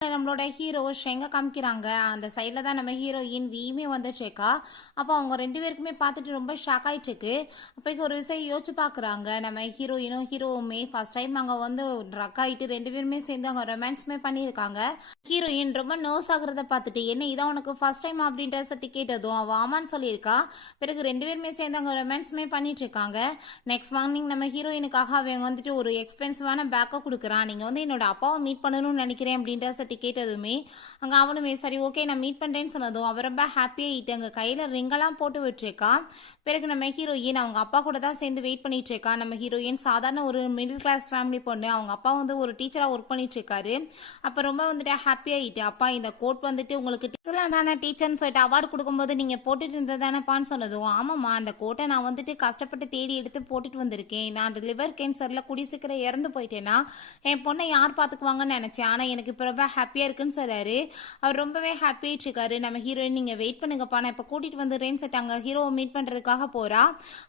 நம்மளோட ஹீரோ எங்க காமிக்கிறாங்க அந்த சைடில் தான் நம்ம ஹீரோயின் வீமே வந்துட்டுருக்கா. அப்போ அவங்க 2 பேருக்குமே பார்த்துட்டு ரொம்ப ஷாக் ஆயிட்டு இருக்கு. அப்போ ஒரு விஷயம் யோசிச்சு பார்க்குறாங்க. நம்ம ஹீரோயினும் ஹீரோவுமே ஃபர்ஸ்ட் டைம் அங்கே வந்து ட்ரக் ஆகிட்டு 2 பேருமே சேர்ந்து அங்கே ரொமான்ஸுமே பண்ணியிருக்காங்க. ஹீரோயின் ரொம்ப நர்வஸ் ஆகுறத பார்த்துட்டு என்ன இதான் உனக்கு ஃபர்ஸ்ட் டைம் அப்படின்ற சட்டி கேட்டதும் அவள் ஆமான்னு சொல்லியிருக்கா. பிறகு 2 பேருமே சேர்ந்து அங்கே ரொமான்ஸுமே பண்ணிட்டு இருக்காங்க. நெக்ஸ்ட் மார்னிங் நம்ம ஹீரோயினுக்காக அவன் வந்துட்டு ஒரு எக்ஸ்பென்சிவான பேக்கை கொடுக்குறான். நீங்கள் வந்து என்னோட அப்பாவை மீட் பண்ணணும்னு நினைக்கிறேன் அப்படின்ற சட்டி கேட்டதுமே அங்கே அவனுமே சரி ஓகே நான் மீட் பண்ணுறேன்னு சொன்னதும் அவள் ரொம்ப ஹாப்பியாகிட்டு அங்கே கையில் ரிங்கெல்லாம் போட்டு விட்டுருக்கா. பிறகு நம்ம ஹீரோயின் அவங்க அப்பா கூட தான் சேர்ந்து வெயிட் பண்ணிட்டு இருக்கா. நம்ம ஹீரோயின் சாதாரண ஒரு மிடில் கிளாஸ் ஃபேமிலி பொண்ணு. அவங்க அப்பா வந்து ஒரு டீச்சராக ஒர்க் பண்ணிட்டு இருக்காரு. அப்போ ரொம்ப வந்துட்டு ஹாப்பியாகிட்டு அப்பா இந்த கோட் வந்துட்டு உங்களுக்கு டீச்சரான டீச்சர்னு சொல்லிட்டு அவார்டு கொடுக்கும்போது நீங்கள் போட்டுட்டு இருந்ததானப்பான்னு சொன்னதும் ஆமாம்மா அந்த கோட்டை நான் வந்துட்டு கஷ்டப்பட்டு தேடி எடுத்து போட்டுட்டு வந்திருக்கேன். நான் லிவர் கேன்சரில் குடி சீக்கிரம் இறந்து போயிட்டேன்னா என் பொண்ணை யார் பார்த்துக்குவாங்கன்னு நினச்சேன். ஆனால் எனக்கு இப்போ ரொம்ப ஹாப்பியாக இருக்குன்னு சொல்கிறாரு. அவர் ரொம்பவே ஹாப்பியாகிட்டு இருக்காரு. நம்ம ஹீரோயின் நீங்கள் வெயிட் பண்ணுங்கப்பா நான் இப்போ கூட்டிகிட்டு வந்துடுறேன்னு சொல்லிட்டாங்க. ஹீரோவை மீட் பண்ணுறதுக்காக போறா.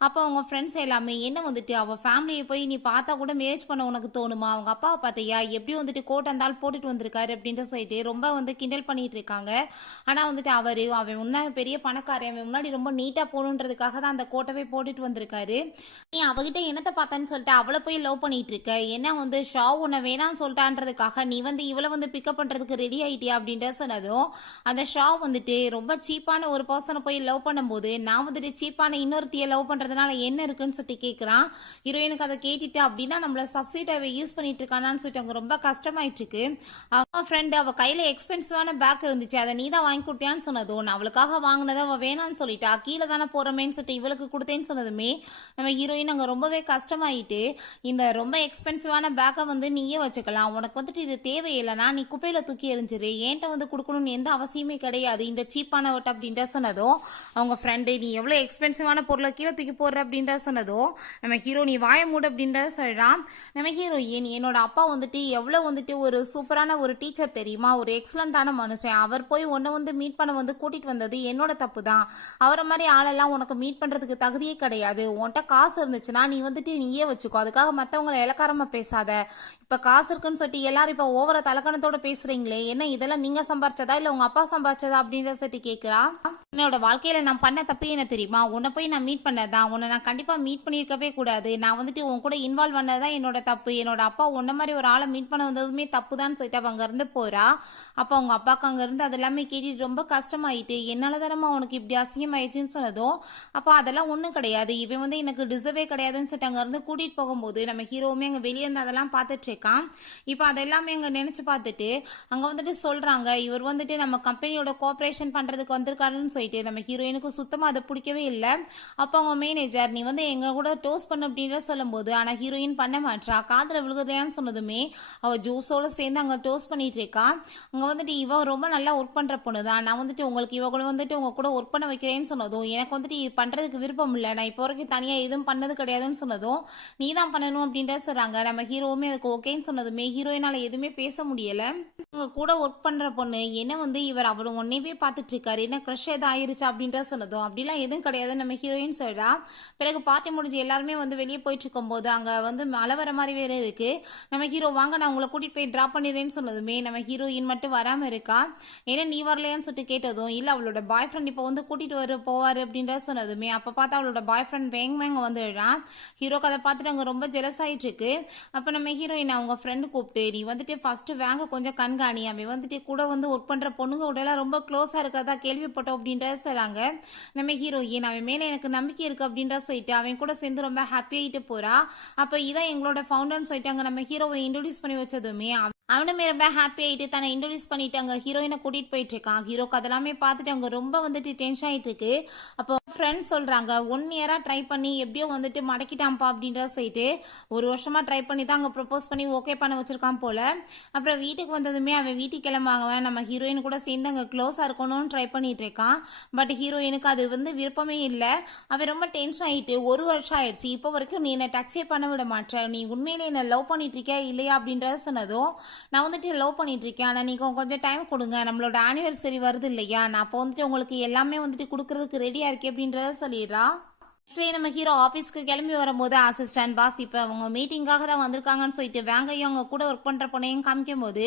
அப்போ அவங்க ஃப்ரெண்ட்ஸ் எல்லாமே என்ன வந்துட்டு அவ ஃபேமிலியை போய் நீ பார்த்தா கூட மேரேஜ் பண்ண உனக்கு தோணுமா, அவங்க அப்பாவை பார்த்தியா எப்படி வந்துட்டு கோட் இருந்தாலும் போட்டுட்டு வந்திருக்காரு அப்படின்ட்டு சொல்லிட்டு ரொம்ப வந்து கிண்டல் பண்ணிட்டு இருக்காங்க. ஆனா வந்துட்டு அவன் முன்ன பெரிய பணக்காரன், அவன் முன்னாடி ரொம்ப நீட்டா போகணுன்றதுக்காக தான் அந்த கோட்டவே போட்டுட்டு வந்திருக்காரு. நீ அவகிட்ட என்னத்தை பார்த்தான்னு சொல்லிட்டு அவளை போய் லவ் பண்ணிட்டு இருக்க, என்ன வந்து ஷா உன்னை வேணான்னு சொல்லிட்டான்றதுக்காக நீ வந்து இவளை வந்து பிக்கப் பண்றதுக்கு ரெடி ஆயிட்டியா அப்படின்ட்டு சொன்னதும் அந்த ஷா வந்துட்டு ரொம்ப சீப்பான ஒரு பர்சனை போய் லவ் பண்ணும்போது நான் வந்துட்டு சீப்பான இன்னொருத்தியை லவ் பண்ணுறதுனால என்ன இருக்குன்னு சொல்லிட்டு கேட்குறான். ஹீரோயினுக்கு அதை கேட்டுட்டு அப்படின்னா நம்மளை சப்ஸ்டியூட்டாக யூஸ் பண்ணிட்டு இருக்கானான்னு சொல்லிட்டு அவங்க ரொம்ப கஷ்டமாயிட்டு இருக்கு. அவன் ஃப்ரெண்டு அவள் கையில் எக்ஸ்பென்சிவான பேக் இருந்துச்சு, அதை நீ தான் வாங்கி கொடுத்தியான்னு சொன்னதும் நான் அவளுக்காக வாங்கினதை அவள் வேணான்னு சொல்லிட்டா. கீழே தானே போகிறமேன்னு சொல்லிட்டு இவளுக்கு கொடுத்தேன்னு சொன்னதுமே நம்ம ஹீரோயின் அங்கே ரொம்பவே கஷ்டமாயிட்டு இந்த ரொம்ப எக்ஸ்பென்சிவான பேக்கை வந்து நீயே வச்சுக்கலாம், உனக்கு வந்துட்டு இது தேவையில்லைனா நீ குப்பையில் தூக்கி எறிஞ்சிரு, ஏன்ட்ட வந்து கொடுக்கணும்னு எந்த அவசியமே கிடையாது இந்த சீப்பான வட்ட அப்படின்ட்டு சொன்னதும் அவங்க ஃப்ரெண்டு நீ எவ்வளோ எக்ஸ்பென்சிவான பொருளை கீழே தூக்கி போடுற அப்படின்ற சொன்னதும் நம்ம ஹீரோ நீ வாய மூடு அப்படின்ற சொல்கிறான். நம்ம ஹீரோயின் என்னோட அப்பா வந்துட்டு எவ்வளோ வந்துட்டு ஒரு சூப்பரான ஒரு டீச்சர் தெரியுமா, ஒரு எக்ஸலண்டான மனுஷன், அவர் போய் உன்னை வந்து மீட் பண்ண வந்து கூட்டிகிட்டு வந்தது என்னோட தப்பு தான், அவரை மாதிரி ஆளெல்லாம் உனக்கு மீட் பண்ணுறதுக்கு தகுதியே கிடையாது, உன்கிட்ட காசு இருந்துச்சுன்னா நீ வந்துட்டு நீயே வச்சுக்கோ, அதுக்காக மற்றவங்களை இலக்காரமாக பேசாத, இப்போ காசு இருக்குன்னு சொல்லிட்டு எல்லாரும் இப்போ ஓவர தலக்கணத்தோட பேசுகிறீங்களே என்ன இதெல்லாம் நீங்கள் சம்பாரிச்சதா இல்லை உங்கள் அப்பா சம்பாரிச்சதா அப்படின்ற சொல்லிட்டு கேட்குறா. என்னோட வாழ்க்கையில் நான் பண்ண தப்பு என்ன தெரியுமா, உன்னை போய் நான் மீட் பண்ணதான், உன்னை நான் கண்டிப்பாக மீட் பண்ணியிருக்கவே கூடாது, நான் வந்துட்டு உன் கூட இன்வால்வ் பண்ணதான் என்னோட தப்பு, என்னோட அப்பா உன்ன மாதிரி ஒரு ஆளை மீட் பண்ண வந்ததுமே தப்பு தான் சொல்லிட்டு அவள் அங்கேருந்து போகிறா. அப்போ அவங்க அப்பாவுக்கு அங்கேருந்து அது எல்லாமே கேட்டுட்டு ரொம்ப கஷ்டமாயிட்டு என்னால் தானம்மா உனக்கு இப்படி அசிங்கமாயிடுச்சுன்னு சொன்னதும் அப்போ அதெல்லாம் ஒன்றும் கிடையாது, இவன் வந்து எனக்கு டிசர்வே கிடையாதுன்னு சொல்லிட்டு அங்கேருந்து கூட்டிகிட்டு போகும்போது நம்ம ஹீரோவுமே அங்கே வெளியே இருந்து அதெல்லாம் பார்த்துட்டு இருக்கான். இப்போ அதெல்லாமே அங்கே நினச்சி பார்த்துட்டு அங்கே வந்துட்டு சொல்கிறாங்க இவர் வந்துட்டு நம்ம கம்பெனியோட கோஆப்ரேஷன் பண்ணுறதுக்கு வந்திருக்காருன்னு சொல்லிட்டு நம்ம ஹீரோயினுக்கு சுத்தமாக அதை பிடிக்கவே இல்லை. அப்போ அவங்க மேனேஜர் நீ வந்து எங்கள் கூட டோஸ்ட் பண்ண அப்படின்ற சொல்லும்போது ஆனால் ஹீரோயின் பண்ண மாட்டா, காதில் விழுகுதையான்னு சொன்னதுமே அவள் ஜூஸோடு சேர்ந்து அங்கே டோஸ்ட் பண்ணிட்டு இருக்கா. அங்கே வந்துட்டு இவ ரொம்ப நல்லா ஒர்க் பண்ணுற பொண்ணு தான், நான் வந்துட்டு உங்களுக்கு இவ கூட வந்துட்டு உங்கள் கூட ஒர்க் பண்ண வைக்கிறேன்னு சொன்னதும் எனக்கு வந்துட்டு இது பண்ணுறதுக்கு விருப்பம் இல்லை, நான் இப்போ வரைக்கும் தனியாக எதுவும் பண்ணது கிடையாதுன்னு சொன்னதும் நீ தான் பண்ணணும் அப்படின்ற சொல்கிறாங்க. நம்ம ஹீரோவுமே அதுக்கு ஓகேன்னு சொன்னதுமே ஹீரோயினால் எதுவுமே பேச முடியலை. உங்க கூட ஒர்க் பண்ணுற பொண்ணு என்ன வந்து இவர் அவரும் ஒன்னேவே பார்த்துட்டு இருக்காரு, என்ன க்ரஷ் எதாவது ஆயிருச்சு அப்படின்ற சொன்னதும் அப்படிலாம் எதுவும் கிடையாது நம்ம ஹீரோயின் சொல்கிறா. பிறகு பார்ட்டி முடிஞ்சு எல்லாருமே வந்து வெளியே போயிட்டு இருக்கும்போது அங்கே வந்து மழை வர மாதிரி வேற இருக்கு. நம்ம ஹீரோ வாங்க நான் உங்களை கூட்டிகிட்டு போய் ட்ராப் பண்ணிடுறேன்னு சொன்னதுமே நம்ம ஹீரோயின் மட்டும் வராமல் இருக்கா. ஏன்னா நீ வரலையான்னு சொல்லிட்டு கேட்டதும் இல்லை அவளோட பாய் ஃப்ரெண்ட் இப்போ வந்து கூட்டிகிட்டு போவார் அப்படின்ற சொன்னதுமே அப்போ பார்த்தா அவளோட பாய் ஃப்ரெண்ட் வேங்க வந்துடுறான். ஹீரோக்கு அதை பார்த்துட்டு அங்கே ரொம்ப ஜெலஸ் ஆகிட்டு இருக்கு. அப்போ நம்ம ஹீரோயின் அவங்க ஃப்ரெண்டு கூப்பிட்டு நீ வந்துட்டு ஃபர்ஸ்ட் வேங்க கொஞ்சம் கண்காணி, அவன் வந்துட்டு கூட வந்து ஒர்க் பண்ணுற பொண்ணுங்க உடலாம் ரொம்ப க்ளோஸாக இருக்கிறதா கேள்விப்பட்டோம் அப்படின்ற சொல்கிறாங்க. நம்ம ஹீரோயின் அவன் மேலே எனக்கு நம்பிக்கை இருக்குது அப்படின்ற சொல்லிட்டு அவன் கூட சேர்ந்து ரொம்ப ஹாப்பியாகிட்டு போகிறா. அப்போ இதான் எங்களோட ஃபவுண்டர்னு சொல்லிட்டாங்க. நம்ம ஹீரோவை இன்ட்ரடியூஸ் பண்ணி வச்சதுமே அவனுமே ரொம்ப ஹாப்பி ஆகிட்டு தன்னை இன்ட்ரடியூஸ் பண்ணிட்டு அங்கே ஹீரோயினை கூட்டிகிட்டு போயிட்டு இருக்கான். ஹீரோக்கு அதெல்லாமே பார்த்துட்டு அவங்க ரொம்ப வந்துட்டு டென்ஷன் ஆகிட்டு இருக்கு. அப்போ ஃப்ரெண்ட்ஸ் சொல்கிறாங்க 1 இயராக ட்ரை பண்ணி எப்படியோ வந்துட்டு மடக்கிட்டான்ப்பா அப்படின்ற சொல்லிட்டு 1 வருஷமாக ட்ரை பண்ணி தான் அங்கே ப்ரப்போஸ் பண்ணி ஓகே பண்ண வச்சிருக்கான் போல். அப்புறம் வீட்டுக்கு வந்ததுமே அவன் வீட்டுக்கு கிளம்பாங்க நம்ம ஹீரோயின் கூட சேர்ந்து அங்கே க்ளோஸாக இருக்கணும்னு ட்ரை பண்ணிட்டு இருக்கான். பட் ஹீரோயினுக்கு அது வந்து விருப்பமே இல்லை. அவன் ரொம்ப டென்ஷன் ஆகிட்டு 1 வருஷம் ஆயிடுச்சு இப்போ வரைக்கும் நீ என்னை டச்சே பண்ண விட மாட்டேன், நீ உண்மையிலே என்ன லவ் பண்ணிட்டு இருக்கியா இல்லையா அப்படின்றத சொன்னதும் நான் வந்துட்டு லவ் பண்ணிட்டு இருக்கேன், ஆனால் நீங்கள் கொஞ்சம் டைம் கொடுங்க, நம்மளோட ஆனிவர்சரி வருது இல்லையா, நான் அப்போ வந்துட்டு உங்களுக்கு எல்லாமே வந்துட்டு கொடுக்கறதுக்கு ரெடியாக இருக்கேன் அப்படின்றத சொல்லிடுறா. நெக்ஸ்ட் டே நம்ம ஹீரோ ஆஃபீஸ்க்கு கிளம்பி வரும்போது அசிஸ்டன்ட் பாஸ் இப்போ அவங்க மீட்டிங்காக தான் வந்திருக்காங்கன்னு சொல்லிட்டு வேங்கையும் அவங்க கூட ஒர்க் பண்ணுற பொண்ணையும் காமிக்கும் போது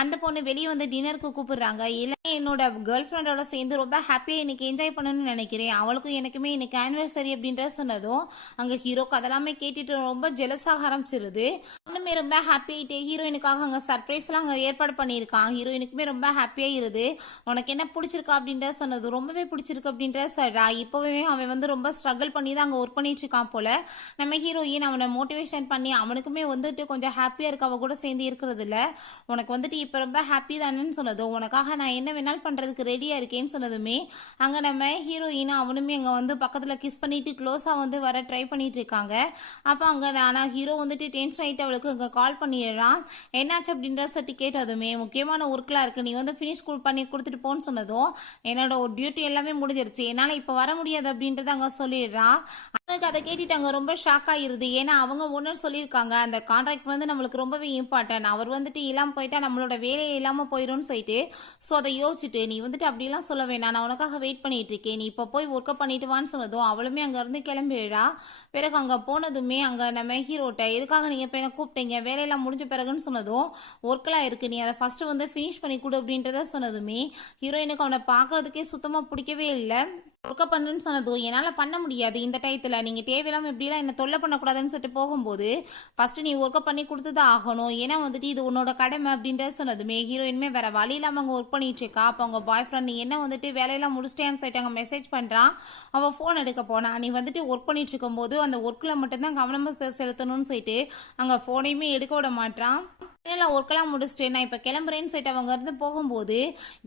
அந்த பொண்ணு வெளியே வந்து டின்னருக்கு கூப்பிடுறாங்க. இல்லை என்னோட கேர்ள் ஃப்ரெண்டோட சேர்ந்து ரொம்ப ஹாப்பியாக இன்னைக்கு என்ஜாய் பண்ணணும்னு நினைக்கிறேன், அவளுக்கும் எனக்குமே இன்னைக்கு ஆனிவர்சரி அப்படின்ற சொன்னதும் அங்கே ஹீரோக்கு அதெல்லாமே கேட்டுட்டு ரொம்ப ஜெலஸாக ஆரம்பிச்சிருது. இன்னுமே ரொம்ப ஹாப்பி ஆகிட்டு ஹீரோயினுக்காக அங்கே சர்ப்ரைஸ்லாம் அங்கே ஏற்பாடு பண்ணியிருக்கான். ஹீரோயினுக்குமே ரொம்ப ஹாப்பியாக இருது. உனக்கு என்ன பிடிச்சிருக்கா அப்படின்ற சொன்னது ரொம்பவே பிடிச்சிருக்கு அப்படின்ற சொல்றா. இப்போவே அவன் வந்து ரொம்ப ஸ்ட்ரகிள் பண்ணி தான் அங்கே ஒர்க் பண்ணிட்டு இருக்கான் போல. நம்ம ஹீரோயின் அவனை மோட்டிவேஷன் பண்ணி அவனுக்குமே வந்துட்டு கொஞ்சம் ஹாப்பியாக இருக்கு அவ கூட சேர்ந்து இருக்கிறது இல்லை. உனக்கு வந்துட்டு இப்போ ரொம்ப ஹாப்பி தானேன்னு சொன்னதும் உனக்காக நான் என்ன வேணாலும் பண்ணுறதுக்கு ரெடியாக இருக்கேன்னு சொன்னதுமே அங்கே நம்ம ஹீரோயின் அவனுமே அங்கே வந்து பக்கத்தில் கிஸ் பண்ணிட்டு க்ளோஸாக வந்து வர ட்ரை பண்ணிட்டு இருக்காங்க. அப்போ அங்கே ஆனால் ஹீரோ வந்துட்டு டென்ஷன் ஆகிட்டு அவளுக்கு அங்கே கால் பண்ணிடுறான். என்னாச்சு அப்படின்ற சட்டி கேட்டதுமே முக்கியமான ஒர்க்லாம் இருக்குது, நீ வந்து ஃபினிஷ் பண்ணி கொடுத்துட்டு போன்னு சொன்னதும் என்னோட டியூட்டி எல்லாமே முடிஞ்சிருச்சு, என்னால் இப்போ வர முடியாது அப்படின்றத அங்கே சொல்லிடுறான். அவனுக்கு அதை கேட்டுட்டாங்க ரொம்ப ஷாக் ஆகிருது. ஏன்னா அவங்க ஓனர் சொல்லியிருக்காங்க அந்த கான்ட்ராக்ட் வந்து நம்மளுக்கு ரொம்பவே இம்பார்ட்டன்ட், அவர் வந்துட்டு இல்லாமல் போயிட்டா நம்மளோட வேலையை இல்லாமல் போயிடும்னு சொல்லிட்டு ஸோ அதை யோசிச்சுட்டு நீ வந்துட்டு அப்படிலாம் சொல்ல வேணாம், நான் உனக்காக வெயிட் பண்ணிட்டு இருக்கேன், நீ இப்போ போய் ஒர்க்கை பண்ணிட்டு வான்னு சொன்னதும் அவளுமே அங்கேருந்து கிளம்பிடுறா. பிறகு அங்கே போனதுமே அங்கே நம்ம ஹீரோட்ட எதுக்காக நீங்கள் இப்போ என்ன கூப்பிட்டீங்க, வேலையெல்லாம் முடிஞ்ச பிறகுன்னு சொன்னதும் ஒர்க்கெலாம் இருக்குது, நீ அதை ஃபஸ்ட்டு வந்து ஃபினிஷ் பண்ணி கொடு அப்படின்றத சொன்னதுமே ஹீரோயினுக்கு அவனை பார்க்குறதுக்கே சுத்தமாக பிடிக்கவே இல்லை. ஒர்க்கை பண்ணுன்னு சொன்னதும் என்னால் பண்ண முடியாது இந்த டயத்தில், நீங்கள் தேவையில்லாமல் எப்படிலாம் என்னை தொல்லை பண்ணக்கூடாதுன்னு சொல்லிட்டு போகும்போது ஃபஸ்ட்டு நீ ஒர்க்கை பண்ணி கொடுத்து தான் ஆகணும், ஏன்னா வந்துட்டு இது உன்னோட கடமை அப்படின்றத சொன்னதுமே ஹீரோயினுமே வேறு வழி இல்லாமல் அங்கே ஒர்க் பண்ணிட்டு இருக்கா. அப்போ அவங்க பாய் ஃப்ரெண்ட் நீ என்ன வந்துட்டு வேலையெல்லாம் முடிச்சிட்டேன்னு சொல்லிட்டு அங்கே மெசேஜ் பண்ணுறான். அவள் ஃபோன் எடுக்க போனா, நீ வந்துட்டு ஒர்க் பண்ணிட்டு இருக்கும்போது அந்த ஒர்க்கில் மட்டும்தான் கவனமாக செலுத்தணும்னு சொல்லிட்டு அங்கே ஃபோனையுமே எடுக்க விட மாட்டான். இல்லை ஒர்க்கெல்லாம் முடிச்சுட்டு நான் இப்போ கிளம்புறேன்னு சொல்லிட்டு அவங்க இருந்து போகும்போது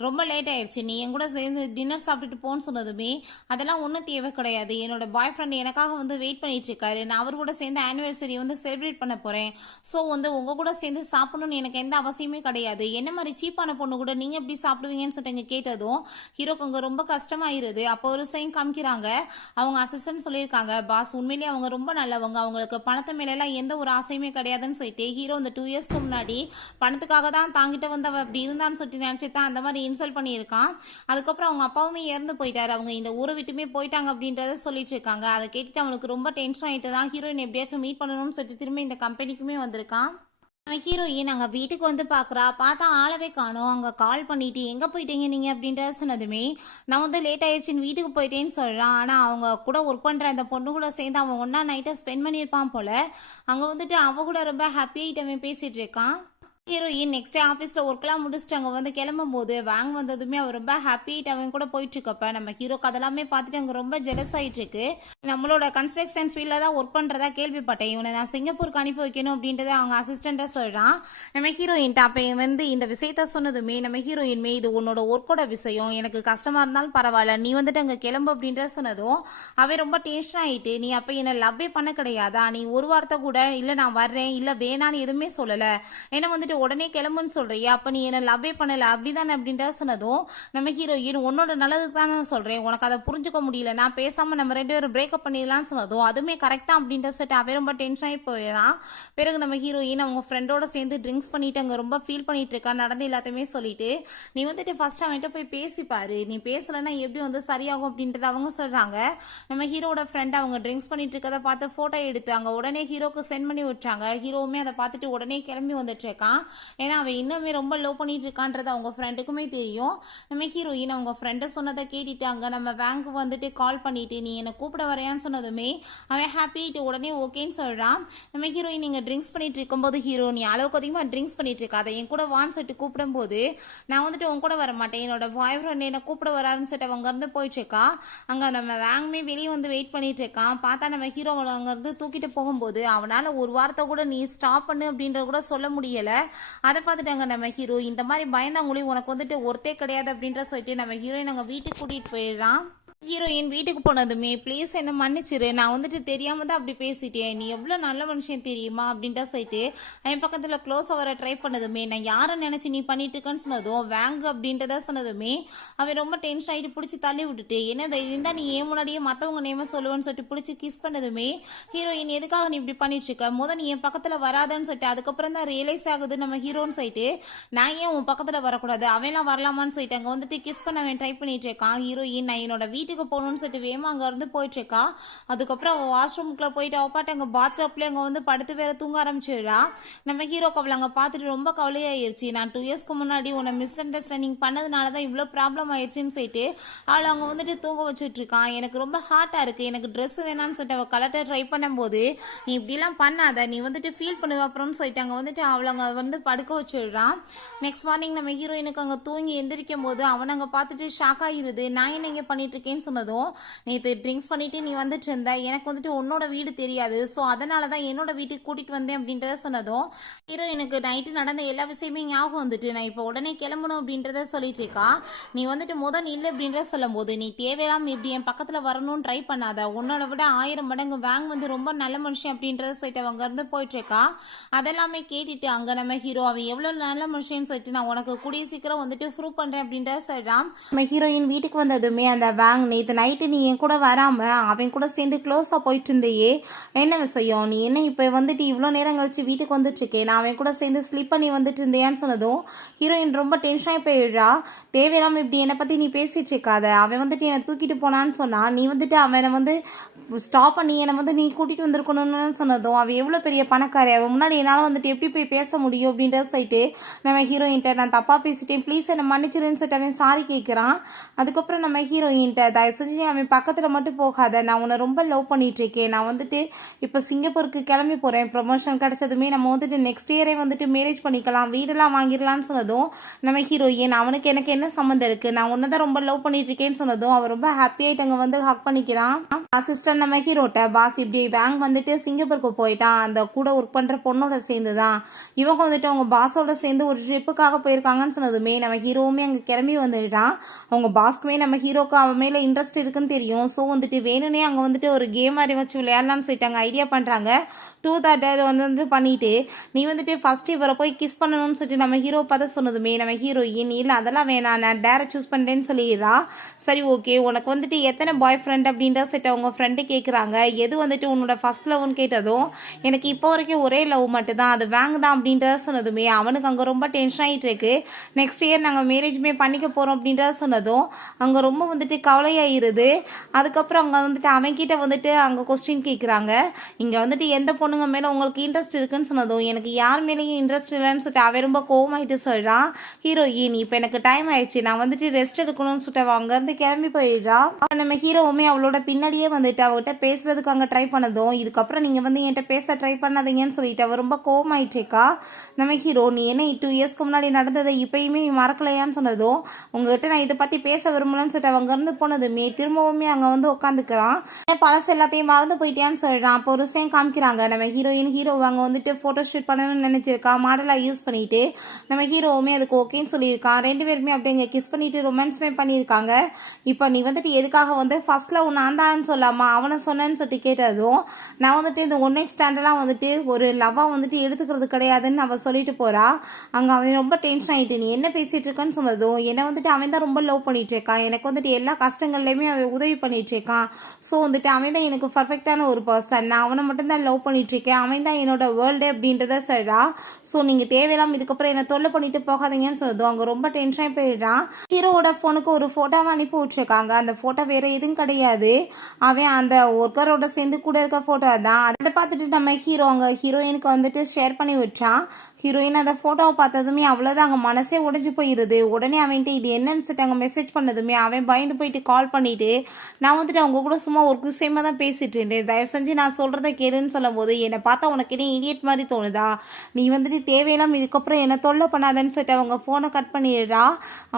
ரொம்ப லேட் ஆயிடுச்சு, நீ என் கூட சேர்ந்து டின்னர் சாப்பிட்டுட்டு போன்னு சொன்னதுமே அதெல்லாம் ஒன்றும் தேவை கிடையாது, என்னோட பாய் ஃப்ரெண்ட் எனக்காக வந்து வெயிட் பண்ணிட்டு இருக்காரு, நான் அவர் கூட சேர்ந்து ஆனிவர்சரி வந்து செலிப்ரேட் பண்ண போகிறேன், ஸோ வந்து உங்கள் கூட சேர்ந்து சாப்பிடணும்னு எனக்கு எந்த அவசியமே கிடையாது, என்ன மாதிரி சீப்பான பொண்ணு கூட நீங்கள் எப்படி சாப்பிடுவீங்கன்னு சொல்லிட்டு இங்கே கேட்டதும் ஹீரோக்கு அங்கே ரொம்ப கஷ்டமாயிருது. அப்போ ஒரு சைன் காமிக்கிறாங்க. அவங்க அசிஸ்டன்ட் சொல்லியிருக்காங்க பாஸ் உண்மையிலேயே அவங்க ரொம்ப நல்லவங்க, அவங்களுக்கு பணத்தை மேலெல்லாம் எந்த ஒரு ஆசையுமே கிடையாதுன்னு சொல்லிட்டு ஹீரோ இந்த 2 இயர்ஸ்க்கு முன்னாடி பணத்துக்காக தான் தாங்கிட்ட வந்து அவ அப்படி இருந்தான்னு சொல்லிட்டு நினைச்சிட்டு அந்த மாதிரி இன்சல்ட் பண்ணியிருக்கான். அதுக்கப்புறம் அவங்க அப்பாவுமே இறந்து போயிட்டாரு, அவங்க இந்த ஊரை விட்டுமே போயிட்டாங்க அப்படின்றத சொல்லிட்டு இருக்காங்க. அதை கேட்டுட்டு அவனுக்கு ரொம்ப டென்ஷன் ஆகிட்டு தான் ஹீரோயின் எப்படியாச்சும் மீட் பண்ணணும்னு சொல்லிட்டு திரும்ப இந்த கம்பெனிக்குமே வந்திருக்கான். ஹீரோயின் அங்கே வீட்டுக்கு வந்து பார்க்குறா, பார்த்தா ஆளவே காணோம். அங்கே கால் பண்ணிட்டு எங்கே போயிட்டீங்க நீங்கள் அப்படின்ற சொன்னதுமே நான் வந்து லேட் ஆயிடுச்சுன்னு வீட்டுக்கு போயிட்டேன்னு சொல்கிறான். ஆனால் அவங்க கூட ஒர்க் பண்ணுற அந்த பொண்ணு கூட சேர்ந்து அவன் ஒன்றா நைட்டை ஸ்பெண்ட் பண்ணியிருப்பான் போல். அங்கே வந்துட்டு அவ கூட ரொம்ப ஹாப்பியாகிட்டவன் பேசிகிட்டு இருக்கான். ஹீரோயின் நெக்ஸ்ட் டே ஆஃபீஸில் ஒர்க்லாம் முடிச்சுட்டு அங்கே வந்து கிளம்பும் போது வேங் வந்ததுமே அவர் ரொம்ப ஹாப்பிட்டு அவன் கூட போயிட்டுருக்கப்ப நம்ம ஹீரோக்கு அதெல்லாமே பார்த்துட்டு அங்கே ரொம்ப ஜெலஸ் ஆகிட்டு இருக்கு. நம்மளோட கன்ஸ்ட்ரக்ஷன் ஃபீல்டில் தான் ஒர்க் பண்ணுறதா கேள்விப்பட்டேன், இவனை நான் சிங்கப்பூருக்கு அனுப்பி வைக்கணும் அப்படின்றத அவங்க அசிஸ்டண்ட்டாக சொல்கிறான். நம்ம ஹீரோயின்ட்ட அப்போ வந்து இந்த விஷயத்த சொன்னதுமே நம்ம ஹீரோயின்மே இது உன்னோட ஒர்க்கோட விஷயம், எனக்கு கஷ்டமாக இருந்தாலும் பரவாயில்ல, நீ வந்துட்டு அங்கே கிளம்பு அப்படின்ற சொன்னதும் அவன் ரொம்ப டென்ஷன் ஆகிட்டு நீ அப்போ என்னை லவ்வே பண்ண கிடையாதா, நீ ஒரு வார்த்தை கூட இல்லை நான் வர்றேன் இல்லை வேணான்னு எதுவுமே சொல்லலை, ஏன்னா வந்துட்டு உடனே கிளம்புன்னு சொல்றியா, அப்ப நீ என்ன லவ்வே பண்ணல அப்படிதானே அப்படின்ற சொன்னதும் நம்ம ஹீரோயின் உன்னோட நல்லதுக்கு தான் நான் சொல்றேன், உனக்கு அதை புரிஞ்சுக்க முடியல, நான் பேசாம நம்ம 2 பேரும் பிரேக்கப் பண்ணிடலாம்னு சொன்னதும் அதுவுமே கரெக்டா அப்படின்ற சொல்லிட்டு அவன் ரொம்ப டென்ஷன் ஆகி போயிடறான். பிறகு நம்ம ஹீரோயின் அவங்க ஃப்ரெண்டோட சேர்ந்து ட்ரிங்க்ஸ் பண்ணிட்டு அங்கே ரொம்ப ஃபீல் பண்ணிட்டு இருக்கா, நடந்து எல்லாத்தையுமே சொல்லிட்டு நீ வந்துட்டு ஃபர்ஸ்ட் அவன்கிட்ட போய் பேசிப்பாரு, நீ பேசலைன்னா எப்படி வந்து சரியாகும் அப்படின்றத அவங்க சொல்றாங்க. நம்ம ஹீரோட ஃப்ரெண்ட் அவங்க ட்ரிங்க்ஸ் பண்ணிட்டு இருக்கதை பார்த்து போட்டோ எடுத்து அங்கே உடனே ஹீரோக்கு சென்ட் பண்ணி விட்டாங்க. ஹீரோவுமே அதை பார்த்துட்டு உடனே கிளம்பி வந்துட்டு இருக்கான். ஏன்னா அவன் இன்னுமே ரொம்ப லோ பண்ணிட்டு இருக்கான்றது அவங்க ஃப்ரெண்டுக்குமே தெரியும். நம்ம ஹீரோயின் அவங்க ஃப்ரெண்டு சொன்னதை கேட்டுட்டாங்க. நம்ம பேங்க்கு வந்துட்டு கால் பண்ணிட்டு நீ என்னை கூப்பிட வரையான்னு சொன்னதுமே அவன் ஹாப்பிட்டு உடனே ஓகேன்னு சொல்கிறான். நம்ம ஹீரோயின் நீங்கள் ட்ரிங்க்ஸ் பண்ணிட்டு இருக்கும்போது ஹீரோ நீ அளவுக்கு அதிகமாக ட்ரிங்க்ஸ் பண்ணிட்டு இருக்காத, என் கூட வான்னு சொல்லிட்டு கூப்பிடும்போது நான் வந்துட்டு உன் கூட வர மாட்டேன், என்னோட பாய் ஃப்ரெண்ட் என்னை கூப்பிட வராருன்னு சொல்லிட்டு அவங்க இருந்து போயிட்டு இருக்கா. அங்கே நம்ம வேங்குமே வெளியே வந்து வெயிட் பண்ணிட்டு இருக்கான். பார்த்தா நம்ம ஹீரோ அங்கேருந்து தூக்கிட்டு போகும்போது அவனால் ஒரு வார்த்தை கூட நீ ஸ்டாப் பண்ணு அப்படின்ற கூட சொல்ல முடியலை. அதை பார்த்துட்டாங்க நம்ம ஹீரோ இந்த மாதிரி பயந்தாங்களையும் உனக்கு வந்துட்டு ஒருத்தே கிடையாது அப்படின்ற சொல்லிட்டு நம்ம ஹீரோயின் அங்கே வீட்டுக்கு கூட்டிகிட்டு போயிடுறான். ஹீரோயின் வீட்டுக்கு போனதுமே ப்ளீஸ் என்ன மன்னிச்சிரு, நான் வந்துட்டு தெரியாம தான் அப்படி பேசிட்டேன், நீ எவ்வளோ நல்ல மனுஷன் தெரியுமா அப்படின்ட்டு சொல்லிட்டு என் பக்கத்தில் க்ளோஸாக வர ட்ரை பண்ணதுமே நான் யாரை நினச்சி நீ பண்ணிட்டு இருக்கேன்னு சொன்னதும் வேங்கு அப்படின்றத சொன்னதுமே அவன் ரொம்ப டென்ஷன் ஆகிட்டு பிடிச்சி தள்ளி விட்டுட்டு என்ன தைரியம் தான் நீ ஏன் முன்னாடியே மற்றவங்க நேம சொல்லுவேன்னு சொல்லிட்டு பிடிச்சி கிஸ் பண்ணதுமே ஹீரோயின் எதுக்காக நீ இப்படி பண்ணிட்டு இருக்க, முதல் நீ என் பக்கத்தில் வராதுன்னு சொல்லிட்டு அதுக்கப்புறம் தான் ரியலைஸ் ஆகுது நம்ம ஹீரோன்னு சொல்லிட்டு நான் ஏன் உன் பக்கத்தில் வரக்கூடாது அவன்லாம் வரலாமான்னு சொல்லிட்டு அங்கே வந்துட்டு கிஸ் பண்ண அவன் ட்ரை பண்ணிட்டு இருக்கான். ஹீரோயின் நான் என்னோட வீட்டுக்கு போகணும்னு சொல்லிட்டு வேமா அங்கேருந்து போயிட்டுருக்கா. அதுக்கப்புறம் அவள் வாஷ்ரூமுக்குள்ளே போயிட்டு அவள் பாட்டு அங்கே பாத்ரூம்லேயே அங்கே வந்து படுத்து வேற தூங்க ஆரம்பிச்சிடுறா. நம்ம ஹீரோக்கு அவளை அங்கே பார்த்துட்டு ரொம்ப கவலையாயிருச்சு. நான் 2 இயர்ஸ்க்கு முன்னாடி உன்னை மிஸ் அண்டர்ஸ்டாண்டிங் பண்ணதுனால தான் இவ்வளோ ப்ராப்ளம் ஆயிடுச்சுன்னு சொல்லிட்டு அவளை அங்கே வந்துட்டு தூங்க வச்சுட்டு இருக்கான். எனக்கு ரொம்ப ஹார்ட்டாக இருக்குது, எனக்கு ட்ரெஸ் வேணான்னு சொல்லிட்டு அவள் கலட்ட ட்ரை பண்ணும்போது நீ இப்படிலாம் பண்ணாத, நீ வந்துட்டு ஃபீல் பண்ணுவ அப்புறம்னு சொல்லிட்டு அங்கே வந்துட்டு அவளை அங்கே வந்து படுக்க வச்சிடுறான். நெக்ஸ்ட் மார்னிங் நம்ம ஹீரோயினுக்கு அங்கே தூங்கி எந்திரிக்கும் போது அவன் அங்கே பார்த்துட்டு ஷாக் ஆகிருது. நான் என்ன இங்கே பண்ணிட்டு இருக்கேன்னு சொன்னதும், நேற்று ட்ரிங்க்ஸ் பண்ணிட்டு நீ வந்துட்டு இருந்த, எனக்கு வந்துட்டு உன்னோட வீடு தெரியாது, ஸோ அதனால தான் என்னோட வீட்டுக்கு கூட்டிகிட்டு வந்தேன் அப்படின்றத சொன்னதும் ஹீரோயினுக்கு நைட்டு நடந்த எல்லா விஷயமே ஞாபகம் வந்துட்டு நான் இப்போ உடனே கிளம்பணும் அப்படின்றத சொல்லிட்டு இருக்கா. நீ வந்துட்டு முதல் இல்லை அப்படின்றத சொல்லும் போது நீ தேவையில்லாம இப்படி என் பக்கத்தில் வரணும்னு ட்ரை பண்ணாத, உன்னோட விட 1000 மடங்கு வேங் வந்து ரொம்ப நல்ல மனுஷன் அப்படின்றத சொல்லிட்டு அவங்க இருந்து போயிட்டு இருக்கா. அதெல்லாமே கேட்டுட்டு அங்கே நம்ம ஹீரோ அவன் எவ்வளோ நல்ல மனுஷன்னு சொல்லிட்டு நான் உனக்கு கூடிய சீக்கிரம் வந்துட்டு ப்ரூவ் பண்ணுறேன் அப்படின்றத சொல்கிறான். நம்ம ஹீரோயின் வீட்டுக்கு வந்ததுமே அந்த வேங் நேற்று நைட்டு நீ என் கூட வராமல் அவன் கூட சேர்ந்து க்ளோஸாக போயிட்டு இருந்தையே, என்ன விஷயம், நீ என்ன இப்போ வந்துட்டு இவ்வளோ நேரம் கழிச்சு வீட்டுக்கு வந்துட்டு இருக்கேன், நான் அவன் கூட சேர்ந்து ஸ்லீப் பண்ணி வந்துட்டு இருந்தேன்னு சொன்னதும் ஹீரோயின் ரொம்ப டென்ஷனாக போயிடுறா. தேவையில்லாமல் இப்படி என்னை பற்றி நீ பேசிட்டு இருக்காத, அவன் வந்துட்டு என்னை தூக்கிட்டு போனான்னு சொன்னான், நீ வந்துட்டு அவனை வந்து ஸ்டாப் பண்ணி என்னை வந்து நீ கூட்டிகிட்டு வந்திருக்கணும்னு சொன்னதும் அவன் எவ்வளோ பெரிய பணக்காரி, அவன் முன்னாடி என்னால் வந்துட்டு எப்படி போய் பேச முடியும் அப்படின்றத சொல்லிட்டு நம்ம ஹீரோயின்ட்ட நான் தப்பாக பேசிட்டேன் ப்ளீஸ் என்னை மன்னிச்சிருன்னு சொல்லிட்டு அவன் சாரி கேட்குறான். அதுக்கப்புறம் நம்ம ஹீரோயின்ட்ட தயவு செஞ்சு அவன் பக்கத்தில் மட்டும் போகாத, நான் உன்னை ரொம்ப லவ் பண்ணிட்டு இருக்கேன், நான் வந்துட்டு இப்போ சிங்கப்பூருக்கு கிளம்பி போகிறேன், ப்ரொமோஷன் கிடைச்சதுமே நம்ம வந்துட்டு நெக்ஸ்ட் இயரே வந்துட்டு மேரேஜ் பண்ணிக்கலாம், வீடெல்லாம் வாங்கிடலான்னு சொன்னதும் நம்ம ஹீரோயின் அவனுக்கு எனக்கு என்ன சம்மந்தம் இருக்குது, நான் உன்னை தான் ரொம்ப லவ் பண்ணிட்டு இருக்கேன்னு சொன்னதும் அவர் ரொம்ப ஹாப்பியாகிட்டு அங்கே வந்து ஹக் பண்ணிக்கிறான். அசிஸ்டன்ட் நம்ம ஹீரோட்ட பாஸ் இப்படி பேங்க் வந்துட்டு சிங்கப்பூருக்கு போயிட்டான், அந்த கூட ஒர்க் பண்ணுற பொண்ணோட சேர்ந்து தான் இவங்க வந்துட்டு அவங்க பாஸோட சேர்ந்து ஒரு ட்ரிப்புக்காக போயிருக்காங்கன்னு சொன்னதுமே நம்ம ஹீரோவுமே அங்கே கிளம்பி வந்துட்டான். அவங்க பாஸ்க்குமே நம்ம ஹீரோக்கு அவன் மேலே இன்ட்ரெஸ்ட் இருக்குன்னு தெரியும். ஸோ வந்துட்டு வேணும்னே அங்கே வந்துட்டு ஒரு கேம் மாதிரி வச்சு விளையாடலான்னு சொல்லிட்டு அங்கே ஐடியா பண்ணுறாங்க. 2 வந்து பண்ணிட்டு நீ வந்துட்டு ஃபர்ஸ்ட் இவரை போய் கிஸ் பண்ணணும்னு சொல்லிட்டு நம்ம ஹீரோ பார்த்து சொன்னதுமே நம்ம ஹீரோயின் இல்லை அதெல்லாம் வேணாம் நான் டேரக்ட் சூஸ் பண்ணுறேன்னு சொல்லிடுறா. சரி ஓகே உனக்கு வந்துட்டு எத்தனை பாய் ஃப்ரெண்ட் அப்படின்ற செட் அவங்க ஃப்ரெண்டு கேட்குறாங்க, எது வந்துட்டு உன்னோட ஃபர்ஸ்ட் லவ்னு கேட்டதும் எனக்கு இப்போ வரைக்கும் ஒரே லவ் மட்டும் தான், அது வேங் தான் அப்படின்றத சொன்னதுமே அவனுக்கு அங்கே ரொம்ப டென்ஷன் ஆகிட்டு இருக்கு. நெக்ஸ்ட் இயர் நாங்கள் மேரேஜுமே பண்ணிக்க போகிறோம் அப்படின்றத சொன்னதும் அங்கே ரொம்ப வந்துட்டு கவலையாயிருது. அதுக்கப்புறம் அங்கே வந்துட்டு அவன்கிட்ட வந்துட்டு அங்கே கொஸ்டின் கேட்குறாங்க, இங்கே வந்துட்டு எந்த பொண்ணுங்க மேலே உங்களுக்கு இன்ட்ரெஸ்ட் இருக்குன்னு சொன்னதும் எனக்கு யார் மேலேயும் இன்ட்ரெஸ்ட் இல்லைன்னு சொல்லிட்டு அவன் ரொம்ப கோவமாயிட்டு சொல்கிறான். ஹீரோயின் இப்போ எனக்கு டைம் ஆயிடுச்சு, நான் வந்துட்டு ரெஸ்ட் எடுக்கணும்னு சொல்லிட்டு அங்கேருந்து கிளம்பி போயிடுறா. நம்ம ஹீரோவுமே அவளோட பின்னாடியே வந்துட்டு அவகிட்ட பேசுறதுக்கு அங்கே ட்ரை பண்ணதும் இதுக்கப்புறம் நீங்கள் வந்து என்கிட்ட பேச ட்ரை பண்ணாதீங்கன்னு சொல்லிட்டு அவள் ரொம்ப கோவமாயிட்டு இருக்கா. நம்ம ஹீரோ நீ என்ன 2 இயர்ஸ்க்கு முன்னாடி நடந்ததை இப்பயுமே நீ மறக்கலையான்னு சொன்னதும் உங்ககிட்ட நான் இதை பற்றி பேச விரும்பலன்னு சொல்லிட்டு அவங்க இருந்து போனதுமே திரும்பவுமே அங்கே வந்து உட்காந்துக்கிறான். பழசு எல்லாத்தையும் மறந்து போயிட்டியான்னு சொல்கிறான். அப்போ ஒரு விஷயம் காமிக்கிறாங்க, நம்ம ஹீரோயின் ஹீரோ அங்கே வந்துட்டு ஃபோட்டோ ஷூட் பண்ணணும்னு நினச்சிருக்கா, மாடலாக யூஸ் பண்ணிட்டு நம்ம ஹீரோவுமே அதுக்கு ஓகேன்னு சொல்லியிருக்கான். 2 பேருமே அப்படி இங்கே கிஸ் பண்ணிட்டு ரொமான்ஸ்மே பண்ணியிருக்காங்க. இப்போ நீ வந்துட்டு எதுக்காக வந்து ஃபர்ஸ்ட்ல நான் தான் சொல்லாமா அவனை சொன்னேன்னு சொல்லிட்டு கேட்டதும் நான் வந்துட்டு இந்த 1 நைட் ஸ்டாண்டெல்லாம் வந்துட்டு ஒரு லவ்வாக வந்துட்டு எடுத்துக்கிறது கிடையாதுன்னு அவள் சொல்லிட்டு போகிறா. அங்கே அவன் ரொம்ப டென்ஷன் ஆகிட்டு நீ என்ன பேசிகிட்டு இருக்கான்னு சொன்னதும் என்னை வந்துட்டு அவன் தான் ரொம்ப லவ் பண்ணிட்டு இருக்கான், எனக்கு வந்துட்டு எல்லா கஷ்டங்கள்லையுமே அவன் உதவி பண்ணிட்டு இருக்கான், ஸோ வந்துட்டு அவன் தான் எனக்கு பர்ஃபெக்டான ஒரு பர்சன், நான் அவனை மட்டும் தான் லவ் பண்ணிட்டு இருக்கேன், அவன் தான் என்னோட வேர்ல்டு அப்படின்றத சொல்றா. ஸோ நீங்கள் தேவையில்லாமல் இதுக்கப்புறம் என்னை தொல்லை பண்ணிட்டு போகாதீங்கன்னு சொன்னதும் அங்கே ரொம்ப டென்ஷனாக போயிடுறான். ஹீரோவோட ஃபோனுக்கு ஒரு ஃபோட்டோவை அனுப்பி விட்டுருக்காங்க, அந்த ஃபோட்டோ வேறு எதுவும் கிடையாது, அவன் அந்த ஒர்க்கரோட சேர்ந்து கூட இருக்க ஃபோட்டோ தான். அதை பார்த்துட்டு நம்ம ஹீரோ அங்கே ஹீரோயினுக்கு வந்துட்டு ஷேர் பண்ணி விட்டான். ஹீரோயின் அந்த ஃபோட்டோவை பார்த்ததுமே அவ்வளோதான் அங்கே மனசே உடைஞ்சு போயிடுது. உடனே அவன்ட்டு இது என்னன்னு சொல்லிட்டு அங்கே மெசேஜ் பண்ணதுமே அவன் பயந்து போயிட்டு கால் பண்ணிவிட்டு நான் வந்துட்டு அவங்க கூட சும்மா ஒரு விஷயமாக தான் பேசிகிட்டு இருந்தேன், தயவு செஞ்சு நான் சொல்கிறத கேளுன்னு சொல்லும் போது என்னை பார்த்தா உனக்கு என்ன இடியட் மாதிரி தோணுதா, நீ வந்துட்டு தேவையில்லாமல் இதுக்கப்புறம் என்னை தொல்லை பண்ணாதன்னு சொல்லிட்டு அவங்க ஃபோனை கட் பண்ணிடுறா.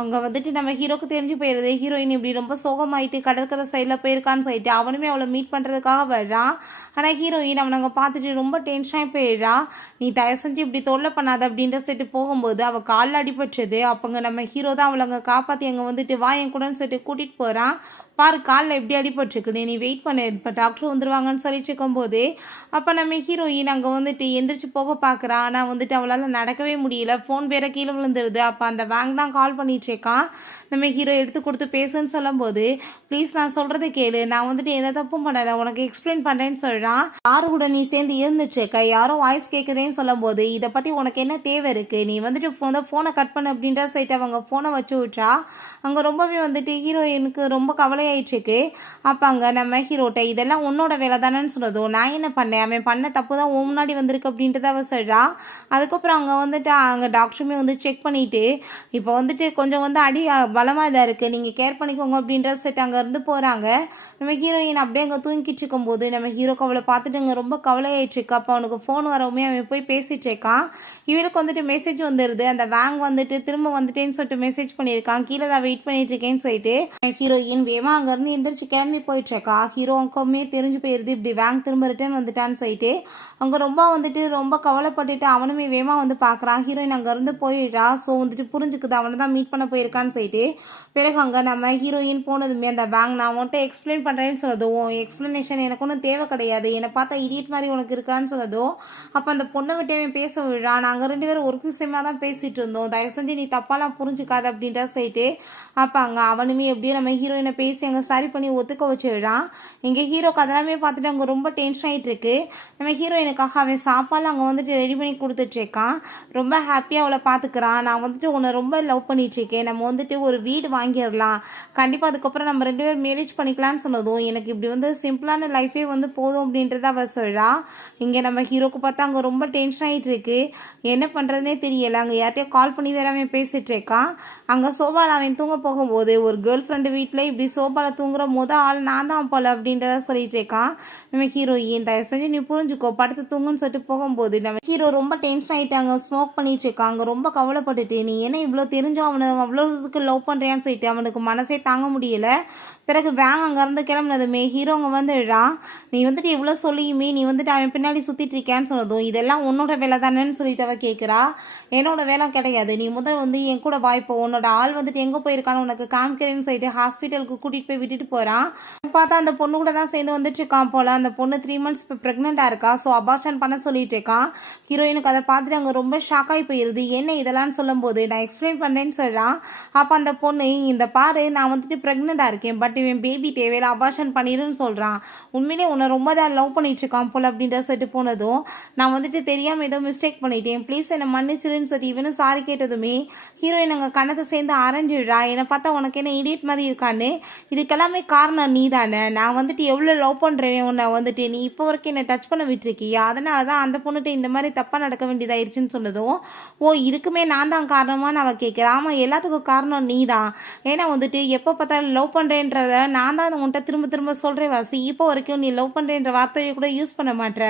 அங்கே வந்துட்டு நம்ம ஹீரோக்கு தெரிஞ்சு போயிடுது ஹீரோயின் இப்படி ரொம்ப சோகமாயிட்டு கடற்கரை சைடில் போயிருக்கான்னு சொல்லிட்டு அவனுமே அவளை மீட் பண்ணுறதுக்காக வர்றான். ஆனால் ஹீரோயின் அவனை அங்கே பார்த்துட்டு ரொம்ப டென்ஷனாக போயிடுறா. நீ தயவு செஞ்சு இப்படி தொல்லை பண்ணாத அப்படின்ற செட்டு போகும்போது அவள் காலில் அடிபட்டுருது. அப்போங்க நம்ம ஹீரோ தான் அவளை அங்கே காப்பாற்றி அங்கே வந்துட்டு வா என் கூடன்னு சொல்லிட்டு கூட்டிகிட்டு போகிறான். பாரு காலில் எப்படி அடிபட்டுருக்குது, நீ வெயிட் பண்ணு இப்போ டாக்டர் வந்துடுவாங்கன்னு சொல்லிட்டு இருக்கும்போது அப்போ நம்ம ஹீரோயின் அங்கே வந்துட்டு எந்திரிச்சு போக பார்க்குறா. ஆனால் வந்துட்டு அவளால் நடக்கவே முடியல, ஃபோன் வேற கீழே விழுந்துருது. அப்போ அந்த பேங்க் தான் கால் பண்ணிட்டுருக்கான். நம்ம ஹீரோ எடுத்து கொடுத்து பேசுன்னு சொல்லும்போது ப்ளீஸ் நான் சொல்கிறத கேளு, நான் வந்துட்டு எந்த தப்பும் பண்ணலை, உனக்கு எக்ஸ்பிளைன் பண்ணுறேன்னு சொல்கிறான். யாரு கூட நீ சேர்ந்து இருந்துட்டுருக்க, யாரோ வாய்ஸ் கேட்குதேன்னு சொல்லும்போது இதை பற்றி உனக்கு என்ன தேவை இருக்குது, நீ வந்துட்டு ஃபோனை கட் பண்ணு அப்படின்ற சைட்டு அவங்க ஃபோனை வச்சு விட்றா. அங்கே ரொம்பவே வந்துட்டு ஹீரோயினுக்கு ரொம்ப கவலை கவலையாயிட்டு இருக்கு. அப்போ அங்கே நம்ம ஹீரோட்ட இதெல்லாம் உன்னோட வேலை தானேன்னு சொன்னதும், நான் என்ன பண்ணேன், அவன் பண்ண தப்பு தான் உன் முன்னாடி வந்திருக்கு அப்படின்றத அவ சொல்கிறா. அதுக்கப்புறம் அங்கே வந்துட்டு அங்கே டாக்டருமே வந்து செக் பண்ணிவிட்டு இப்போ வந்துட்டு கொஞ்சம் வந்து அடி பலமாக இதாக இருக்குது, நீங்கள் கேர் பண்ணிக்கோங்க அப்படின்ற செட் அங்கேருந்து போகிறாங்க. நம்ம ஹீரோயின் அப்படியே அங்கே தூங்கிட்டு இருக்கும்போது நம்ம ஹீரோக்கு அவளை பார்த்துட்டு அங்கே ரொம்ப கவலையாயிட்டுருக்கு. அப்போ அவனுக்கு ஃபோன் வரவுமே அவன் போய் பேசிகிட்டு இருக்கான். இவனுக்கு வந்துட்டு மெசேஜ் வந்துடுது, அந்த வேங் வந்துட்டு திரும்ப வந்துட்டேன்னு சொல்லிட்டு மெசேஜ் பண்ணியிருக்கான், கீழே தான் வெயிட் பண்ணிட்டு இருக்கேன்னு சொல்லிட்டு. ஹீரோயின் வேமா அங்கேருந்து எந்திரிச்சு கிளம்பி போயிட்டுருக்கா. ஹீரோவுக்குமே தெரிஞ்சு போயிடுது இப்படி வேங் திரும்ப ரிட்டர்ன் வந்துட்டான்னு சொல்லிட்டு. அங்கே ரொம்ப கவலைப்பட்டுட்டு அவனுமே வேமா வந்து பார்க்குறான். ஹீரோயின் அங்கேருந்து போயிட்டா. ஸோ வந்துட்டு புரிஞ்சுக்குது அவனை தான் மீட் பண்ண போயிருக்கான்னு சொல்லிட்டு. பிறகு அங்கே நம்ம ஹீரோயின் போனதுமே அந்த பேங்க் நான் உன்கிட்ட எக்ஸ்பிளைன் பண்ணுறேன்னு சொன்னதும், எக்ஸ்ப்ளனேஷன் எனக்கு ஒன்றும் தேவை கிடையாது, என்னை பார்த்தா இடியட் மாதிரி உனக்கு இருக்கான்னு சொன்னதும், அப்போ அந்த பொண்ணை விட்டே பேச விடுறான். நாங்கள் 2 பேரும் ஒரு விஷயமா தான் பேசிகிட்டு இருந்தோம், தயவு செஞ்சு நீ தப்பாலாம் புரிஞ்சுக்காது அப்படின்ற சொல்லிட்டு. அப்போ அங்கே அவனுமே எப்படியும் நம்ம ஹீரோயினை பேசி அங்கே சரி பண்ணி ஒத்துக்க வச்சு விடுறான். எங்கள் ஹீரோக்கு அதெல்லாமே பார்த்துட்டு அங்கே ரொம்ப டென்ஷன் ஆகிட்டு இருக்கு. நம்ம ஹீரோயினுக்காக அவன் சாப்பாடு அங்கே வந்துட்டு ரெடி பண்ணி கொடுத்துட்ருக்கான். ரொம்ப ஹாப்பியாக அவளை பார்த்துக்கிறான். நான் வந்துட்டு உன்னை ரொம்ப லவ் பண்ணிகிட்ருக்கேன், நம்ம வந்துட்டு ஒரு வீடு வாங்கிடலாம், கண்டிப்பாக அதுக்கப்புறம் நம்ம 2 பேரும் மேரேஜ் பண்ணிக்கலான்னு சொன்னதும், எனக்கு இப்படி வந்து சிம்பிளான லைஃபே வந்து போதும் அப்படின்றத அவள் சொல்கிறா. இங்கே நம்ம ஹீரோக்கு பார்த்தா அங்கே ரொம்ப டென்ஷன் ஆகிட்டு இருக்கு. என்ன பண்ணுறதுனே தெரியலை. அங்கே யார்ட்டையோ கால் பண்ணி வேற அவன் பேசிகிட்டு இருக்கான். அங்கே சோபாவில் அவன் தூங்க போகும்போது ஒரு கேர்ள் ஃப்ரெண்டு வீட்டில் இப்படி சோபாவில் தூங்குற ஆள் நான் தான் போல அப்படின்றத சொல்லிட்டு இருக்கான். நம்ம ஹீரோயின் தயவு செஞ்சு நீ புரிஞ்சுக்கோ, படுத்து தூங்குன்னு சொல்லிட்டு போகும்போது நம்ம ஹீரோ ரொம்ப டென்ஷன் ஆகிட்டாங்க, ஸ்மோக் பண்ணிட்டு இருக்காங்க, ரொம்ப கவலைப்பட்டுட்டு நீ என்ன இவ்வளோ தெரிஞ்சோ அவனை அவ்வளோதுக்கு லவ் பண்ணுறியான்னு சொல்லிட்டு அவனுக்கு மனசே தாங்க முடியல. பிறகு வேங்க அங்கேருந்து கிளம்புனதுமே ஹீரோங்க வந்துடுறான். நீ வந்துட்டு இவ்வளோ சொல்லியுமே நீ வந்துட்டு அவன் பின்னாடி சுற்றிட்டு இருக்கான்னு சொன்னதும், இதெல்லாம் உன்னோட வேலை தானேன்னு சொல்லிட்டு அவள் கேட்குறா. என்னோட வேலை கிடையாது, நீ முதல் வந்து என் கூட வாய்ப்போ உன்னோட ஆள் வந்துட்டு எங்கே போயிருக்கான்னு உனக்கு காமிக்கிறேன்னு சொல்லிட்டு ஹாஸ்பிட்டலுக்கு கூட்டிகிட்டு போய் விட்டுட்டு போகிறான். பார்த்தா அந்த பொண்ணு கூட தான் சேர்ந்து வந்துட்டு இருக்கான் போல். அந்த பொண்ணு 3 months இப்போ ப்ரெக்னெண்ட்டாக இருக்கா. ஸோ அபார்ஷன் பண்ண சொல்லிட்டு இருக்கான். ஹீரோயினுக்கு அதை பார்த்துட்டு அங்கே ரொம்ப ஷாக் ஆகி போயிடுது. என்ன இதெல்லாம் சொல்லும்போது நான் எக்ஸ்பிளைன் பண்ணுறேன்னு சொல்கிறான். அப்போ அந்த பொண்ணு இந்த பாரு நான் வந்துட்டு ப்ரெக்னெண்ட்டாக இருக்கேன், பட் இவன் பேபி தேவையில்ல அபார்ஷன் பண்ணிடுன்னு சொல்கிறான். உண்மையிலே உன்னை ரொம்ப தான் லவ் பண்ணிட்டு இருக்கான் போல் அப்படின்ற சொல்லிட்டு போனதும், நான் வந்துட்டு தெரியாமல் ஏதோ மிஸ்டேக் பண்ணிட்டேன், ப்ளீஸ் என்னை மன்னிச்சிருன்னு சொல்லி இவனும் சாரி கேட்டதுமே ஹீரோயின் அங்கே கணத்தை சேர்ந்து அரைஞ்சிடுறா. என்னை பார்த்தா உனக்கு என்ன இடியட் மாதிரி இருக்கான்னு, இதுக்கெல்லாமே காரணம் நீ தானே, நான் வந்துட்டு எவ்வளோ லவ் பண்ணுறேன் உன்னை வந்துட்டு நீ இப்போ வரைக்கும் என்னை டச் பண்ண விட்டுருக்கியா, அதனால தான் அந்த பொண்ணுகிட்ட இந்த மாதிரி தப்பாக நடக்க வேண்டியதாயிருச்சுன்னு சொன்னதும், ஓ இதுக்குமே நான் தான் காரணமான்னு அவள் கேட்குறா. ஆமாம் எல்லாத்துக்கும் காரணம் நீ தான், ஏன்னா வந்துட்டு எப்போ பார்த்தாலும் லவ் பண்ணுறேன்றத நான் தான் உன்கிட்ட திரும்ப திரும்ப சொல்கிறேன் வாசி, இப்போ வரைக்கும் நீ லவ் பண்ணுறேன்ற வார்த்தையை கூட யூஸ் பண்ண மாட்டேற,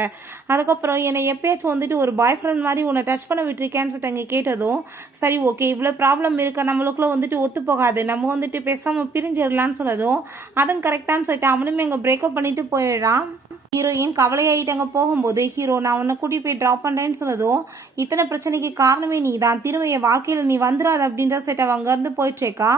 அதுக்கப்புறம் என்னை எப்பயாச்சும் வந்துட்டு ஒரு பாய் ஃப்ரெண்ட் மாதிரி உன்னை டச் பண்ண விட்டுருக்கேன்னு சொல்லிட்டு அங்கே கேட்டதும், சரி ஓகே இவ்வளோ ப்ராப்ளம் இருக்க நம்மளுக்குள்ள வந்துட்டு ஒத்து போகாது, நம்ம வந்துட்டு பேசாமல் பிரிஞ்சிடலான்னு சொன்னதும், அதுவும் கரெக்டானு சொல்லிட்டு அவனுமே இங்கே பிரேக்கப் பண்ணிட்டு போயிடுறான். ஹீரோயின் கவலையாயிட்டு அங்கே போகும்போது ஹீரோ நான் உன்னை கூட்டிகிட்டு போய் ட்ராப் பண்ணுறேன்னு சொன்னதும், இத்தனை பிரச்சனைக்கு காரணமே நீ தான், திரும்ப என் வாழ்க்கையில் நீ வந்துடாது அப்படின்ற செட் அவள் அங்கேருந்து போயிட்டுருக்கா.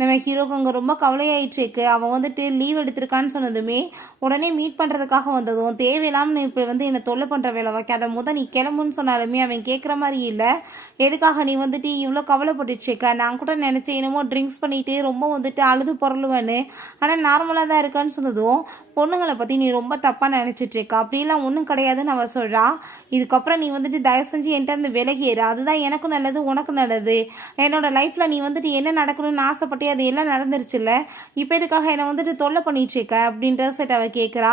நம்ம ஹீரோக்கு அங்கே ரொம்ப கவலையாயிட்டுருக்கு. அவன் வந்துட்டு லீவ் எடுத்திருக்கான்னு சொன்னதுமே உடனே மீட் பண்ணுறதுக்காக வந்ததும், தேவையில்லாமல் இப்போ வந்து என்னை தொல்லை பண்ணுற வேலை வைக்காத, நீ கிளம்புன்னு சொன்னாலுமே அவன் கேட்குற மாதிரி இல்லை. எதுக்காக நீ வந்துட்டு இவ்வளோ கவலைப்பட்டுருக்க, நான் கூட நினச்சேன் என்னமோ ட்ரிங்க்ஸ் பண்ணிட்டு ரொம்ப வந்துட்டு அழுது பொருளுவேன்னு, ஆனால் நார்மலாக தான் இருக்கான்னு சொன்னதும், பொண்ணுங்களை பற்றி நீ ரொம்ப தப்பாக நினச்சிட்டு இருக்கா, அப்படிலாம் ஒன்றும் கிடையாதுன்னு அவள் சொல்கிறா. இதுக்கப்புறம் நீ வந்துட்டு தயவு செஞ்சு என்கிட்ட இருந்து விலகிடு, அதுதான் எனக்கும் நல்லது உனக்கும் நல்லது, என்னோட லைஃப்பில் நீ வந்துட்டு என்ன நடக்கணும்னு ஆசைப்பட்டே அது எல்லாம் நடந்துருச்சுல்ல, இப்போ இதுக்காக என்னை வந்துட்டு தொல்லை பண்ணிட்டு இருக்க அப்படின்ற செட் அவள் கேட்குறா.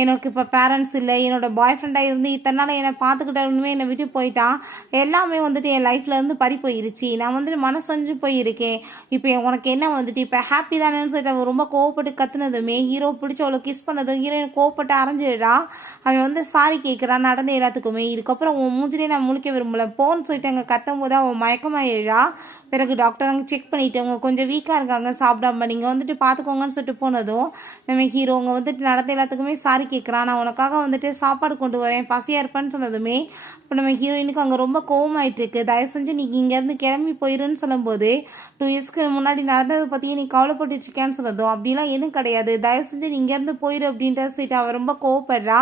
எனக்கு இப்போ பேரண்ட்ஸ் இல்லை, என்னோட பாய் ஃப்ரெண்டாக இருந்து இத்தனை நாள் என்னை பார்த்துக்கிட்டவனுமே என்னை விட்டு போயிட்டான், எல்லாமே வந்துட்டு என் லைஃப்ல இருந்து பறி போயிருச்சு, நான் வந்துட்டு மனசொஞ்சு போயிருக்கேன், இப்போ உனக்கு என்ன வந்துட்டு இப்போ ஹாப்பி தானேன்னு சொல்லிட்டு அவள் ரொம்ப கோவப்பட்டு கத்துனதுமே ஹீரோ பிடிச்ச அவளை கிஸ் பண்ணதும் ஹீரோயின் கோவப்பட்டு அரைஞ்சிடுறா. அவன் வந்து சாரி கேட்குறான் நடந்த எல்லாத்துக்குமே, இதுக்கப்புறம் உன் மூஞ்சிலே நான் முழிக்க விரும்பல போன்னு சொல்லிட்டு அங்கே கத்தும் போது அவன் மயக்கமாயிடுறா. பிறகு டாக்டர் அங்கே செக் பண்ணிவிட்டு அவங்க கொஞ்சம் வீக்காக இருக்காங்க சாப்பிடாம, நீங்கள் வந்துட்டு பார்த்துக்கோங்கன்னு சொல்லிட்டு போனதும் நம்ம ஹீரோ அவங்க வந்துட்டு நடந்த எல்லாத்துக்குமே சாரி கேட்குறான். நான் உனக்காக வந்துட்டு சாப்பாடு கொண்டு வரேன் பசியாக இருப்பேன்னு சொன்னதுமே இப்போ நம்ம ஹீரோயினுக்கு அங்கே ரொம்ப கோவமாயிட்டுருக்கு. தயவு செஞ்சு நீ இங்கேருந்து கிளம்பி போயிருன்னு சொல்லும்போது 2 yearsக்கு முன்னாடி நடந்ததை பற்றியே நீ கவலைப்பட்டுருக்கேன்னு சொன்னதும், அப்படிலாம் எதுவும் கிடையாது, தயவு செஞ்சு நீ இங்கேருந்து போயிரு அப்படின்ற சொல்லிட்டு அவள் ரொம்ப கோவப்படுறா.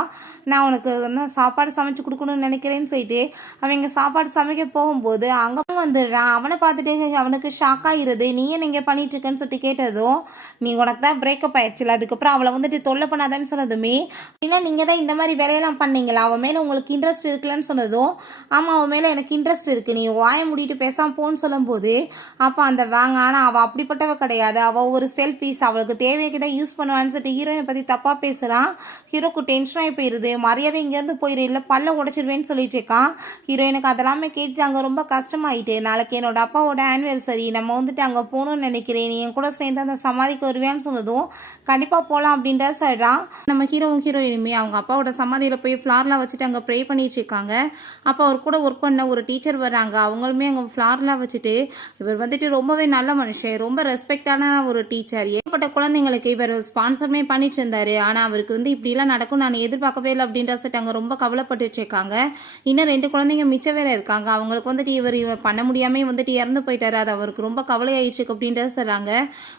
நான் உனக்கு சாப்பாடு சமைச்சு கொடுக்கணும்னு நினைக்கிறேன்னு சொல்லிட்டு அவங்க சாப்பாடு சமைக்க போகும்போது அங்கே வந்துடுறான். அவனை பார்த்துட்டு அவனுக்கு ஷாக் ஆகிருது. நீ ஏன் நீங்கள் பண்ணிட்டு இருக்கேன்னு சொல்லிட்டு கேட்டதும், நீ உனக்கு தான் பிரேக்கப் ஆயிடுச்சுல, அதுக்கப்புறம் அவளை வந்துட்டு தொல்லை பண்ணாதான்னு சொன்னதுமே, இல்லை நீங்கள் தான் இந்த மாதிரி வேலையெல்லாம் பண்ணீங்களா, அவன் மேலே உங்களுக்கு இன்ட்ரெஸ்ட் இருக்குல்லன்னு சொன்னதும், ஆமாம் அவன் மேலே எனக்கு இன்ட்ரெஸ்ட் இருக்குது, நீ வாயை மூடிட்டு பேசாமல் போன்னு சொல்லும்போது, அப்போ அந்த வாங்க ஆனால் அவள் அப்படிப்பட்டவ கிடையாது, அவள் ஒரு செல்ஃபீஸ், அவளுக்கு தேவைக்கு தான் யூஸ் பண்ணுவான்னு சொல்லிட்டு ஹீரோயினை பற்றி தப்பாக பேசுகிறான். ஹீரோக்கு டென்ஷனாகி போயிடுது. மரியாதை இங்கேருந்து போயிடு, இல்லை பல்ல உடச்சிடுவேன்னு சொல்லிட்டு இருக்கான். ஹீரோயினுக்கு அதெல்லாமே கேட்டு அங்கே ரொம்ப கஷ்டமாயிட்டு, நாளைக்கு என்னோட அப்பாவோட ஆனிவர்சரி, நம்ம வந்துட்டு அங்கே போகணும்னு நினைக்கிறேன், நீ என் கூட சேர்ந்து அந்த சமாதிக்கு வருவேன்னு சொன்னதும் கண்டிப்பாக போகலாம் அப்படின்ற சொல்கிறான். நம்ம ஹீரோயினுமே அவங்க அப்பாவோட சமாதியில் போய் ஃப்ளார்லாம் வச்சுட்டு அங்கே ப்ரே பண்ணிட்டு இருக்காங்க. அப்போ அவர் கூட ஒர்க் பண்ண ஒரு டீச்சர் வர்றாங்க. அவங்களுமே அங்கே ஃப்ளார்லாம் வச்சுட்டு, இவர் வந்துட்டு ரொம்பவே நல்ல மனுஷன், ரொம்ப ரெஸ்பெக்டான ஒரு டீச்சர், ஏற்பட்ட குழந்தைங்களுக்கு இவர் ஸ்பான்சருமே பண்ணிட்டு இருந்தாரு, ஆனால் அவருக்கு வந்து இப்படிலாம் நடக்கும் நான் எதிர்பார்க்கவே இல்லை அப்படின்ற சொல்லிட்டு ரொம்ப கவலைப்பட்டுட்டு இருக்காங்க. இன்னும் 2 குழந்தைங்க மிச்சம் வேற இருக்காங்க. அவங்களுக்கு வந்துட்டு இவர் பண்ண முடியாமல் வந்துட்டு இறந்து போயிட்டாரு, அது அவருக்கு ரொம்ப கவலையாயிடுச்சு அப்படின்றத சொல்கிறாங்க.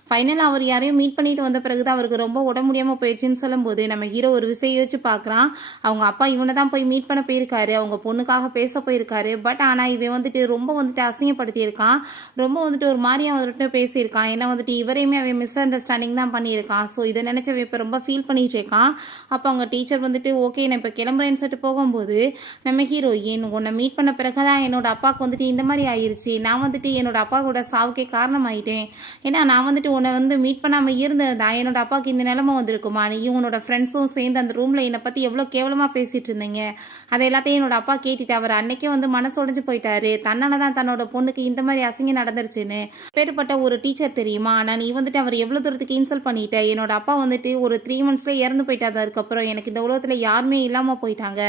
ஃபைனலாக அவர் யாரையும் மீட் பண்ணிட்டு வந்த பிறகு தான் அவருக்கு ரொம்ப உடம்பு முடியாமல் போயிடுச்சுன்னு சொல்லும்போது, நம்ம ஹீரோ ஒரு விஷயம் யோசிச்சு பார்க்குறான். அவங்க அப்பா இவனை தான் போய் மீட் பண்ண போயிருக்காரு, அவங்க பொண்ணுக்காக பேச போயிருக்காரு. பட் ஆனால் இவன் வந்துட்டு ரொம்ப வந்துட்டு அசிங்கப்படுத்தியிருக்கான், ரொம்ப வந்துட்டு ஒரு மாதிரியாக வந்துட்டு பேசியிருக்கான். ஏன்னா வந்துட்டு இவரையுமே அவன் மிஸ் அண்டர்ஸ்டாண்டிங் தான் பண்ணியிருக்கான். ஸோ இதை நினச்சவன் இப்போ ரொம்ப ஃபீல் பண்ணிட்டு இருக்கான். அப்போ அவங்க டீச்சர் வந்துட்டு ஓகே நான் இப்போ கிளம்புறேன்னு சொல்லிட்டு போகும்போது, நம்ம ஹீரோயின் உன்னை மீட் பண்ண பிறகு தான் என்னோட அப்பாவுக்கு வந்துட்டு இந்த மாதிரி ஆயிடுச்சு, நான் வந்துட்டு என்னோட அப்பாவோட சாவுக்கே காரணமாயிட்டேன். ஏன்னா நான் வந்துட்டு உன்னை வந்து மீட் பண்ணாமல் இருந்திருந்தா என்னோட அப்பாவுக்கு இந்த நிலைமை வந்திருக்குமா, நீயும் உன்னோட ஃப்ரெண்ட்ஸும் சேர்ந்து அந்த ரூமில் என்னை பற்றி எவ்வளோ கேவலமாக பேசிகிட்டு இருந்தீங்க, அதை எல்லாத்தையும் என்னோட அப்பா கேட்டுட்டு அவர் அன்னைக்கே வந்து மனசு உடைஞ்சு போயிட்டாரு, தன்னால தான் தன்னோட பொண்ணுக்கு இந்த மாதிரி அசிங்கம் நடந்துருச்சுன்னு. பேருப்பட்ட ஒரு டீச்சர் தெரியுமா, ஆனால் நீ வந்துட்டு அவர் எவ்வளோ தூரத்துக்கு இன்சல்ட் பண்ணிட்ட, என்னோட அப்பா வந்துட்டு ஒரு 3 மந்த்ஸ்லேயே இறந்து போயிட்டாரு, அதுக்கப்புறம் எனக்கு இந்த உலகத்தில் யாருமே இல்லாமல் போயிட்டாங்க,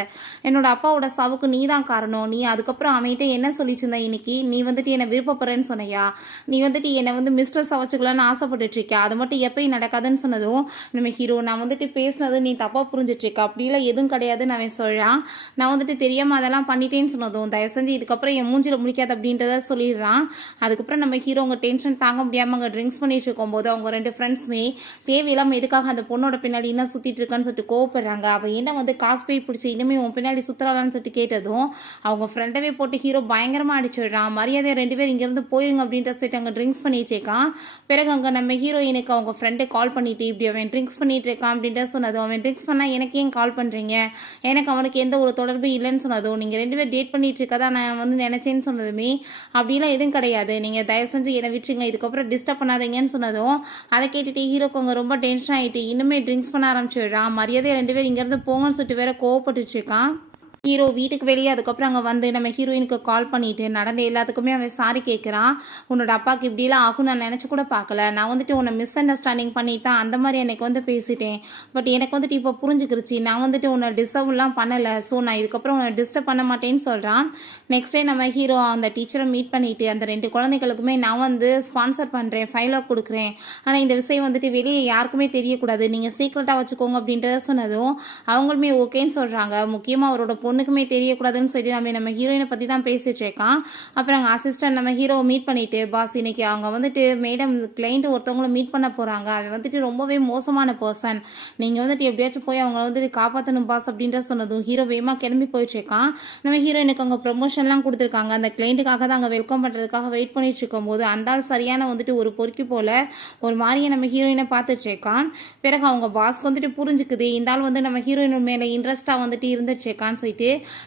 என்னோட அப்பாவோட சாவுக்கு நீ தான் காரணம், நீ அதுக்கப்புறம் அவன்கிட்ட என்ன சொல்லிட்டு இருந்த, இன்னைக்கு நீ வந்துட்டு என்னை விருப்பப்படுறேன்னு சொன்னையா, நீ வந்துட்டு என்னை வந்து மிஸ்ட்ரஸாக வச்சுக்கலான்னு ஆசைப்பட்டுட்டு இருக்க, அது மட்டும் எப்பயும் நடக்காதுன்னு சொன்னதும் நம்ம ஹீரோ நான் வந்துட்டு பேசினது நீ தப்பாக புரிஞ்சிட்டு இருக்க, அப்படிலாம் எதுவும் கிடையாதுன்னு அவன் சொல்கிறான். நான் வந்துட்டு தெரியாமல் அதெல்லாம் பண்ணிட்டேன்னு சொன்னதும் தயவு செஞ்சு இதுக்கப்புறம் என் மூஞ்சில் முடிக்காது அப்படின்றத சொல்லிடுறான். அதுக்கப்புறம் நம்ம ஹீரோ அவங்க டென்ஷன் தாங்க முடியாமல் அங்கே ட்ரிங்க்ஸ் பண்ணிட்டு இருக்கும்போது அவங்க 2 ஃப்ரெண்ட்ஸுமே தேவையில்லாமல் எதுக்காக அந்த பொண்ணோட பின்னாடி என்ன சுற்றிட்டு இருக்கான்னு சொல்லிட்டு கோவப்படுறாங்க. அவள் என்ன வந்து காசு போய் பிடிச்சி இனிமேல் உன் பின்னாடி சுற்றுலான்னு சொல்லிட்டு கேட்டதும் அவங்க ஃப்ரெண்டவே போட்டு ஹீரோ பயங்கரமாக அடிச்சிடுறான். மரியாதையை 2 பேர் இங்கேருந்து போயிருங்க அப்படின்ற சொல்லிட்டு அங்கே ட்ரிங்க்ஸ் பண்ணிட்டு இருக்கான். பிறகு அங்கே நம்ம ஹீரோயினுக்கு அவங்க ஃப்ரெண்டை கால் பண்ணிட்டு இப்படி அவன் ட்ரிங்க்ஸ் பண்ணிட்டு இருக்கான் அப்படின்ற சொன்னதும், அவன் ட்ரிங்க்ஸ் பண்ணால் எனக்கு ஏன் கால் பண்ணுறீங்க, எனக்கு அவனுக்கு எந்த ஒரு தொடர்பும் இல்லைன்னு சொன்னதும், நீங்கள் 2 பேர் டேட் பண்ணிட்டு இருக்கதா நான் வந்து நினச்சேன்னு சொன்னதுமே, அப்படிலாம் எதுவும் கிடையாது, நீங்கள் தயவு செஞ்சு என்னை விட்டுருங்க, இதுக்கப்புறம் டிஸ்டர்ப் பண்ணாதீங்கன்னு சொன்னதும் அதை கேட்டுட்டு ஹீரோக்கு அங்கே ரொம்ப டென்ஷன் ஆகிட்டு இன்னுமே ட்ரிங்க்ஸ் பண்ண ஆரம்பிச்சிடுறான். மரியாதையை 2 பேர் இங்கேருந்து போங்கன்னு சொல்லிட்டு வேற கோவப்பட்டுட்டு இருக்கான். ஹீரோ வீட்டுக்கு வெளியே அதுக்கப்புறம் அங்கே வந்து நம்ம ஹீரோயினுக்கு கால் பண்ணிவிட்டு நடந்த எல்லாத்துக்குமே அவன் சாரி கேட்குறான். உன்னோட அப்பாவுக்கு இப்படிலாம் ஆகும் நான் நினச்சி கூட பார்க்கல, நான் வந்துட்டு உன்னை மிஸ் அண்டர்ஸ்டாண்டிங் பண்ணிட்டு தான் அந்த மாதிரி எனக்கு வந்து பேசிட்டேன், பட் எனக்கு வந்துட்டு இப்போ புரிஞ்சுக்கிருச்சு, நான் வந்துட்டு உன்னை டிஸ்டர்ப்லாம் பண்ணலை, ஸோ நான் இதுக்கப்புறம் உன்னை டிஸ்டர்ப் பண்ண மாட்டேன்னு சொல்கிறான். நெக்ஸ்ட் டே நம்ம ஹீரோ அந்த டீச்சரை மீட் பண்ணிவிட்டு அந்த 2 குழந்தைகளுக்குமே நான் வந்து ஸ்பான்சர் பண்ணுறேன், ஃபைலாக கொடுக்குறேன், ஆனால் இந்த விஷயம் வந்துட்டு வெளியே யாருக்குமே தெரியக்கூடாது, நீங்கள் சீக்ரெட்டாக வச்சுக்கோங்க அப்படின்றத சொன்னதும் அவங்களுமே ஓகேன்னு சொல்கிறாங்க. முக்கியமாக அவரோட பொண்ணுக்குமே தெரியக்கூடாதுன்னு சொல்லி நம்ம ஹீரோயினை பற்றி தான் பேசிட்டு இருக்கான். அப்புறம் அங்கே அசிஸ்டன்ட் நம்ம ஹீரோவை மீட் பண்ணிட்டு, பாஸ் இன்னைக்கு அவங்க வந்துட்டு மேடம் கிளைண்ட் ஒருத்தவங்கள மீட் பண்ண போகிறாங்க, அவன் வந்துட்டு ரொம்பவே மோசமான பர்சன், நீங்கள் வந்துட்டு எப்படியாச்சும் போய் அவங்கள வந்துட்டு காப்பாற்றணும் பாஸ் அப்படின்ற சொன்னதும் ஹீரோ வேகமாக கிளம்பி போயிட்டு இருக்கான். நம்ம ஹீரோயினுக்கு அங்கே ப்ரொமோஷன்லாம் கொடுத்துருக்காங்க, அந்த கிளைண்ட்டுக்காக தான் அங்கே வெல்கம் பண்ணுறதுக்காக வெயிட் பண்ணிட்டு இருக்கும்போது அந்த ஆள் சரியான வந்துட்டு ஒரு பொறுக்கி போல் ஒரு மாதிரியே நம்ம ஹீரோயினை பார்த்துட்டு இருக்கான். பிறகு அவங்க பாஸ்க்கு வந்துட்டு புரிஞ்சுக்குது இந்த ஆள் வந்து நம்ம ஹீரோயின் மேலே இன்ட்ரெஸ்ட்டாக வந்துட்டு இருந்துட்டு இருக்கான்னு சொல்லிட்டு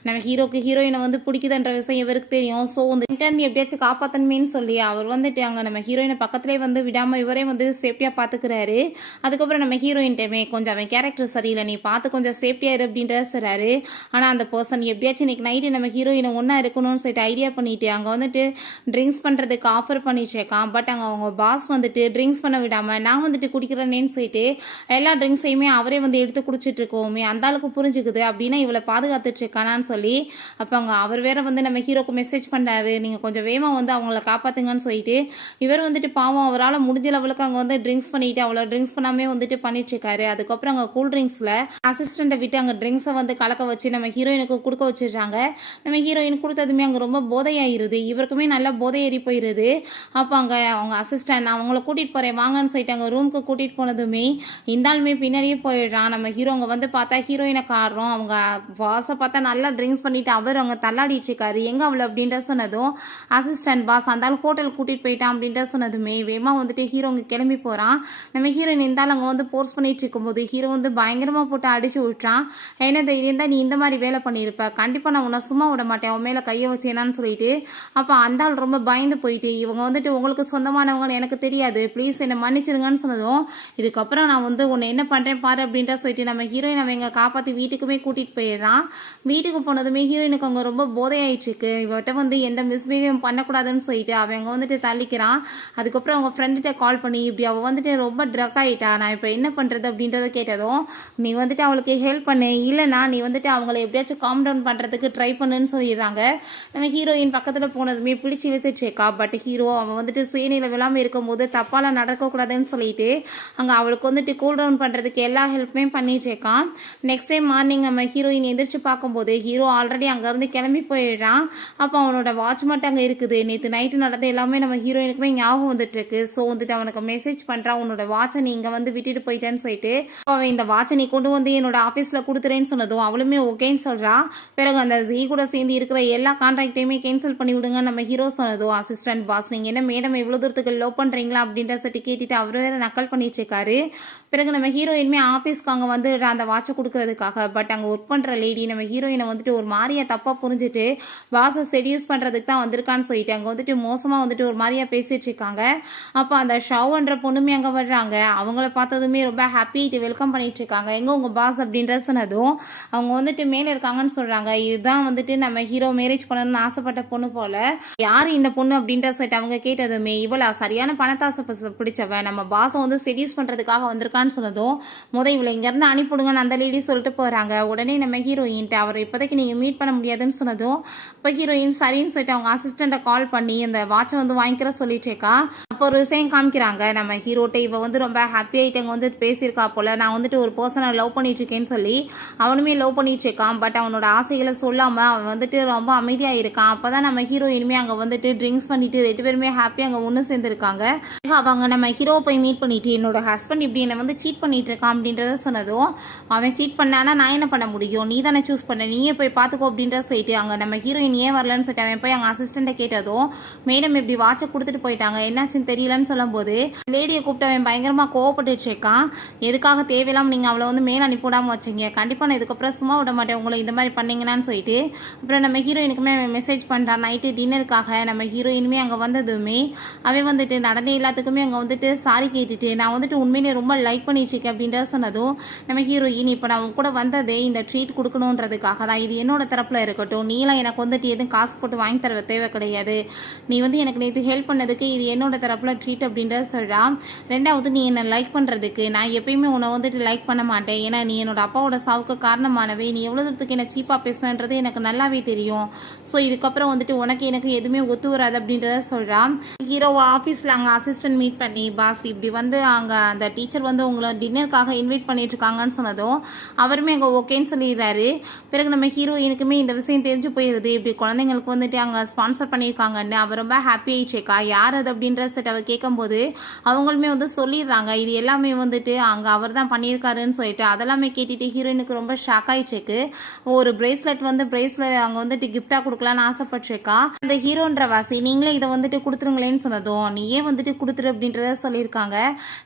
நம்ம ஹீரோக்கு ஹீரோயினை வந்து பிடிக்குதுன்ற விஷயம் இவருக்கு தெரியும். ஸோ இந்த இன்டர்ன் எப்படியாச்சும் காப்பாற்றணுமேன்னு சொல்லி அவர் வந்துட்டு அங்கே நம்ம ஹீரோயினை பக்கத்துலேயே வந்து விடாமல் இவரே வந்து சேஃப்டியாக பார்த்துக்கிறாரு. அதுக்கப்புறம் நம்ம ஹீரோயின்ட்டமே கொஞ்சம் அவன் கேரக்டர் சரியில்லை, நீ பார்த்து கொஞ்சம் சேஃப்டியாக இரு அப்படின்றத சொல்கிறாரு. ஆனால் அந்த பர்சன் எப்படியாச்சும் இன்னைக்கு நைட்டு நம்ம ஹீரோயினை ஒன்றா இருக்கணும்னு சொல்லிட்டு ஐடியா பண்ணிட்டு அங்கே வந்துட்டு ட்ரிங்க்ஸ் பண்ணுறதுக்கு ஆஃபர் பண்ணிட்டு இருக்கான். பட் அங்கே அவங்க பாஸ் வந்துட்டு ட்ரிங்க்ஸ் பண்ண விடாமல் நான் வந்துட்டு குடிக்கிறேன்னு சொல்லிட்டு எல்லா ட்ரிங்க்ஸையுமே அவரே வந்து எடுத்து குடிச்சிட்டு இருக்கோமே அந்த ஆளுக்கு புரிஞ்சுக்குது அப்படின்னா இவளை பாதுகாத்துட்டு இருக்கானான்னு சொல்லி அப்போ அங்கே அவர் வேற வந்து நம்ம ஹீரோக்கு மெசேஜ் பண்ணுறாரு, நீங்கள் கொஞ்சம் வேகமாக வந்து அவங்கள காப்பாற்றுங்கன்னு சொல்லிட்டு இவர் வந்துட்டு பாவம் அவரால் முடிஞ்ச லெவலுக்கு அங்கே வந்து ட்ரிங்க்ஸ் பண்ணிட்டு அவளை ட்ரிங்க்ஸ் பண்ணாமே வந்துட்டு பண்ணிட்டு இருக்காரு. அதுக்கப்புறம் அங்கே கூல் ட்ரிங்க்ஸில் அசிஸ்டண்ட்டை விட்டு அங்கே ட்ரிங்க்ஸை வந்து கலக்க வச்சு நம்ம ஹீரோயினுக்கு கொடுக்க வச்சிடுறாங்க. நம்ம ஹீரோயின் கொடுத்ததுமே அங்கே ரொம்ப போதையாயிருது, இவருக்குமே நல்லா போதை ஏறி போயிடுது. அப்போ அங்கே அவங்க அசிஸ்டன்ட் அவங்கள கூட்டிகிட்டு போகிறேன் வாங்கன்னு சொல்லிட்டு அங்கே ரூமுக்கு கூட்டிகிட்டு போனதுமே இந்த ஆளுமே பின்னாடியே போயிடுறான். நம்ம ஹீரோ அங்கே வந்து பார்த்தா ஹீரோயினை காரணம் அவங்க வாசை பார்த்தா பார்த்தா நல்லா ட்ரிங்க்ஸ் பண்ணிட்டு அவர் அங்கே தள்ளாடிட்டு இருக்காரு. எங்கே அவளை அப்படின்ற சொன்னதும் அசிஸ்டன்ட் பாஸ் அந்த ஆள் ஹோட்டல் கூட்டிகிட்டு போயிட்டான் அப்படின்ற சொன்னதுமே வேமா வந்துட்டு ஹீரோ அங்கே கிளம்பி போகிறான். நம்ம ஹீரோயின் இருந்தாலும் அங்கே வந்து போர்ஸ் பண்ணிட்டு இருக்கும்போது ஹீரோ வந்து பயங்கரமாக போட்டு அடிச்சு விட்டுறான். என்ன தைரியம் தான் நீ இந்த மாதிரி வேலை பண்ணியிருப்ப, கண்டிப்பாக நான் உன்னை சும்மா விட மாட்டேன், அவன் மேலே கையை வச்சேனான்னு சொல்லிட்டு. அப்போ அந்த ஆள் ரொம்ப பயந்து போயிட்டு இவங்க வந்துட்டு உங்களுக்கு சொந்தமானவங்கன்னு எனக்கு தெரியாது, ப்ளீஸ் என்னை மன்னிச்சிருங்கன்னு சொன்னதும் இதுக்கப்புறம் நான் வந்து உன்னை என்ன பண்ணுறேன் பாரு அப்படின்ற சொல்லிட்டு நம்ம ஹீரோயின் அவங்க காப்பாற்றி வீட்டுக்குமே கூட்டிகிட்டு போயிடுறான். வீட்டுக்கு போனதுமே ஹீரோயினுக்கு அங்கே ரொம்ப போதையாயிட்டுருக்கு. இவட்ட வந்து எந்த மிஸ்பிஹேவ் பண்ணக்கூடாதுன்னு சொல்லிட்டு அவங்க வந்துட்டு தள்ளிக்கிறான். அதுக்கப்புறம் அவங்க ஃப்ரெண்டுகிட்ட கால் பண்ணி இப்படி அவள் வந்துட்டு ரொம்ப ட்ரக் ஆகிட்டா, நான் இப்போ என்ன பண்ணுறது அப்படின்றத கேட்டதும் நீ வந்துட்டு அவளுக்கு ஹெல்ப் பண்ணு, இல்லைனா நீ வந்துட்டு அவங்கள எப்படியாச்சும் காம் டவுன் பண்ணுறதுக்கு ட்ரை பண்ணுன்னு சொல்லிடுறாங்க. நம்ம ஹீரோயின் பக்கத்தில் போனதுமே பிடிச்சி இழுத்துச்சேக்கா. பட் ஹீரோ அவன் வந்துட்டு சுயநிலை விழாமல் இருக்கும்போது தப்பாலாம் நடக்கக்கூடாதுன்னு சொல்லிட்டு அங்கே அவளுக்கு வந்துட்டு கூல் டவுன் பண்ணுறதுக்கு எல்லா ஹெல்ப்புமே பண்ணிட்டுருக்கான். நெக்ஸ்ட் டைம் மார்னிங் நம்ம ஹீரோயின் எந்திரிச்சு பார்க்கும்போது ஹீரோ ஆல்ரெடி அங்கேருந்து கிளம்பி போயிடுறான். அப்போ அவனோட வாட்ச் மட்டும் அங்கே இருக்குது. நேற்று நைட்டு நடந்த எல்லாமே நம்ம ஹீரோயினுக்குமே ஞாபகம் வந்துட்டுருக்கு. ஸோ வந்துட்டு அவனுக்கு மெசேஜ் பண்ணுறான், உன்னோட வாட்சை நீ இங்கே வந்து விட்டுட்டு போயிட்டேன்னு சொல்லிட்டு. அவன் இந்த வாட்சை நீ கொண்டு வந்து என்னோட ஆஃபீஸில் கொடுத்துறேன்னு சொன்னதும் அவளுமே ஓகேன்னு சொல்கிறான். பிறகு அந்த ஜீ கூட சேர்ந்து இருக்கிற எல்லா கான்ட்ராக்டையுமே கேன்சல் பண்ணி விடுங்க நம்ம ஹீரோ சொன்னதும் அசிஸ்டன்ட் பாஸ் நீங்கள் என்ன மேடம் எவ்வளோ தூரத்துக்கு லவ் பண்ணுறீங்களா அப்படின்ற சட்டி கேட்டுட்டு அவர் வேறு நக்கல் பண்ணிட்டு இருக்காரு. பிறகு நம்ம ஹீரோயின்மே ஆஃபீஸ்க்கு அங்கே வந்து அந்த வாட்சை கொடுக்கறதுக்காக. பட் அங்கே ஒர்க் பண்ணுற லேடி நம்ம ஹீரோயினை வந்துட்டு ஒரு மாதிரியா தப்பாக புரிஞ்சுட்டு பாஸை செடியூஸ் பண்ணுறதுக்கு தான் வந்திருக்கான்னு சொல்லிட்டு அங்கே வந்துட்டு மோசமாக வந்துட்டு ஒரு மாதிரியா பேசிட்டு இருக்காங்க. அப்போ அந்த ஷவ்ன்ற பொண்ணுமே அங்கே வர்றாங்க. அவங்கள பார்த்ததுமே ரொம்ப ஹாப்பிட்டு வெல்கம் பண்ணிட்டு இருக்காங்க. எங்கே உங்கள் பாஸ் அப்படின்ற சொன்னதும் அவங்க வந்துட்டு மேலே இருக்காங்கன்னு சொல்கிறாங்க. இதுதான் வந்துட்டு நம்ம ஹீரோ மேரேஜ் பண்ணணும்னு ஆசைப்பட்ட பொண்ணு போல். யார் இந்த பொண்ணு அப்படின்ற சொல்லிட்டு அவங்க கேட்டதுமே இவளா சரியான பணத்தாசை பிடிச்சவன், நம்ம பாஸை வந்து செடியூஸ் பண்ணுறதுக்காக வந்திருக்கான்னு சொன்னதும் இவளை இங்கேருந்து அனுப்பிவிடுங்கன்னு அந்த லேடி சொல்லிட்டு போகிறாங்க. உடனே நம்ம ஹீரோயின்ட்டு அவர் இப்போதைக்கு நீங்கள் மீட் பண்ண முடியாதுன்னு சொன்னதும் இப்போ ஹீரோயின் சரின்னு சொல்லிட்டு அவங்க அசிஸ்டண்ட்டை கால் பண்ணி அந்த வாட்சை வந்து வாங்கிக்கிற சொல்லிட்டேக்கா. அப்போ ஒரு விஷயம் காமிக்கிறாங்க. நம்ம ஹீரோட்ட இவ வந்து ரொம்ப ஹாப்பி ஆகிட்டு வந்து பேசியிருக்கா போல், நான் வந்துட்டு ஒரு பர்சனை லவ் பண்ணிட்டு இருக்கேன்னு சொல்லி அவனுமே லவ் பண்ணிட்டு இருக்கான். பட் அவனோட ஆசைகளை சொல்லாமல் அவன் வந்துட்டு ரொம்ப அமைதியாக இருக்கான். அப்போ தான் நம்ம ஹீரோயினுமே அங்கே வந்துட்டு ட்ரிங்க்ஸ் பண்ணிட்டு 2 பேருமே ஹாப்பியாக அங்கே ஒன்று சேர்ந்துருக்காங்க. அவங்க நம்ம ஹீரோ போய் மீட் பண்ணிட்டு என்னோட ஹஸ்பண்ட் இப்படி என்னை வந்து சீட் பண்ணிட்டு இருக்கான் அப்படின்றத சொன்னதும் அவன் சீட் பண்ணானா நான் என்ன பண்ண முடியும், நீ தானே சூஸ் பண்ண, நீயே போய் பார்த்துக்கோ அப்படின்ற சொல்லிட்டு அங்கே நம்ம ஹீரோயின் ஏன் வரலன்னு சொல்லிட்டு அவன் போய் அங்கே அசிஸ்டண்ட்டை கேட்டதும் மேடம் இப்படி வாட்சை கொடுத்துட்டு போயிட்டாங்க, என்னாச்சுன்னு தெரியலன்னு சொல்லும்போது லேடியை கூப்பிட்டு அவன் பயங்கரமாக கோவப்பட்டு இருக்கான். எதுக்காக தேவையில்லாமல் நீங்கள் அவளை வந்து மேலே அனுப்பிவிடாமல் வச்சிங்க, கண்டிப்பாக நான் இதுக்கப்புறம் சும்மா விட மாட்டேன் உங்களை இந்த மாதிரி பண்ணீங்கன்னு சொல்லிட்டு. அப்புறம் நம்ம ஹீரோயினுக்குமே அவன் மெசேஜ் பண்ணுறான் நைட்டு டின்னருக்காக. நம்ம ஹீரோயினுமே அங்கே வந்ததுமே அவன் வந்துட்டு நடந்த எல்லாத்துக்குமே அங்கே வந்துட்டு சாரி கேட்டுட்டு நான் வந்துட்டு உண்மையிலே ரொம்ப லைக் பண்ணிட்டுருக்கேன் அப்படின்றத சொன்னதும் நம்ம ஹீரோயின் இப்போ நான் உங்க கூட வந்ததே இந்த ட்ரீட் கொடுக்கணுன்றதுக்காக தான், இது என்னோட தரப்பில் இருக்கட்டும், நீலாம் எனக்கு வந்துட்டு எதுவும் காசு போட்டு வாங்கி தர தேவை கிடையாது, நீ வந்து எனக்கு நேற்று ஹெல்ப் பண்ணதுக்கு இது என்னோட தரப்பில் ட்ரீட் அப்படின்றத சொல்கிறான். ரெண்டாவது நீ என்னை லைக் பண்ணுறதுக்கு நான் எப்பயுமே உன்னை வந்துட்டு லைக் பண்ண மாட்டேன், ஏன்னா நீ என்னோட அப்பாவோட சாவுக்கு காரணமானவே, நீ எவ்வளோ தூரத்துக்கு என்ன சீப்பாக பேசுனன்றது எனக்கு நல்லாவே தெரியும். ஸோ இதுக்கப்புறம் வந்துட்டு உனக்கு எனக்கு எதுவுமே ஒத்து வராது அப்படின்றத சொல்கிறான். ஹீரோ ஆஃபீஸில் அங்கே அசிஸ்டன்ட் மீட் பண்ணி பாஸ் இப்படி வந்து அங்கே அந்த டீச்சர் வந்து உங்களை டின்னருக்காக இன்வைட் பண்ணிட்டு இருக்காங்கன்னு சொன்னதும் அவருமே அங்கே ஓகேன்னு சொல்லிடுறாரு. பிறகு நம்ம ஹீரோயினுக்குமே இந்த விஷயம் தெரிஞ்சு போயிடுது, இப்படி குழந்தைங்களுக்கு வந்துட்டு அங்கே ஸ்பான்சர் பண்ணியிருக்காங்கன்னு. அவர் ரொம்ப ஹாப்பி ஆயிடுச்சேக்கா. யார் அது அப்படின்ற செட் அவர் கேட்கும்போது அவங்களுமே வந்து சொல்லிடுறாங்க இது எல்லாமே வந்துட்டு அங்கே அவர் தான் பண்ணியிருக்காருன்னு சொல்லிட்டு. அதெல்லாமே கேட்டுட்டு ஹீரோயினுக்கு ரொம்ப ஷாக் ஆயிடுச்சேக்கு. ஒரு பிரேஸ்லெட் அங்கே வந்துட்டு கிஃப்டாக கொடுக்கலான்னு ஆசைப்பட்டிருக்கா. அந்த ஹீரோன்ற வாசி நீங்களே இதை வந்துட்டு கொடுத்துருங்களேன்னு சொன்னதும் நீயே வந்துட்டு கொடுத்துரு அப்படின்றத சொல்லியிருக்காங்க.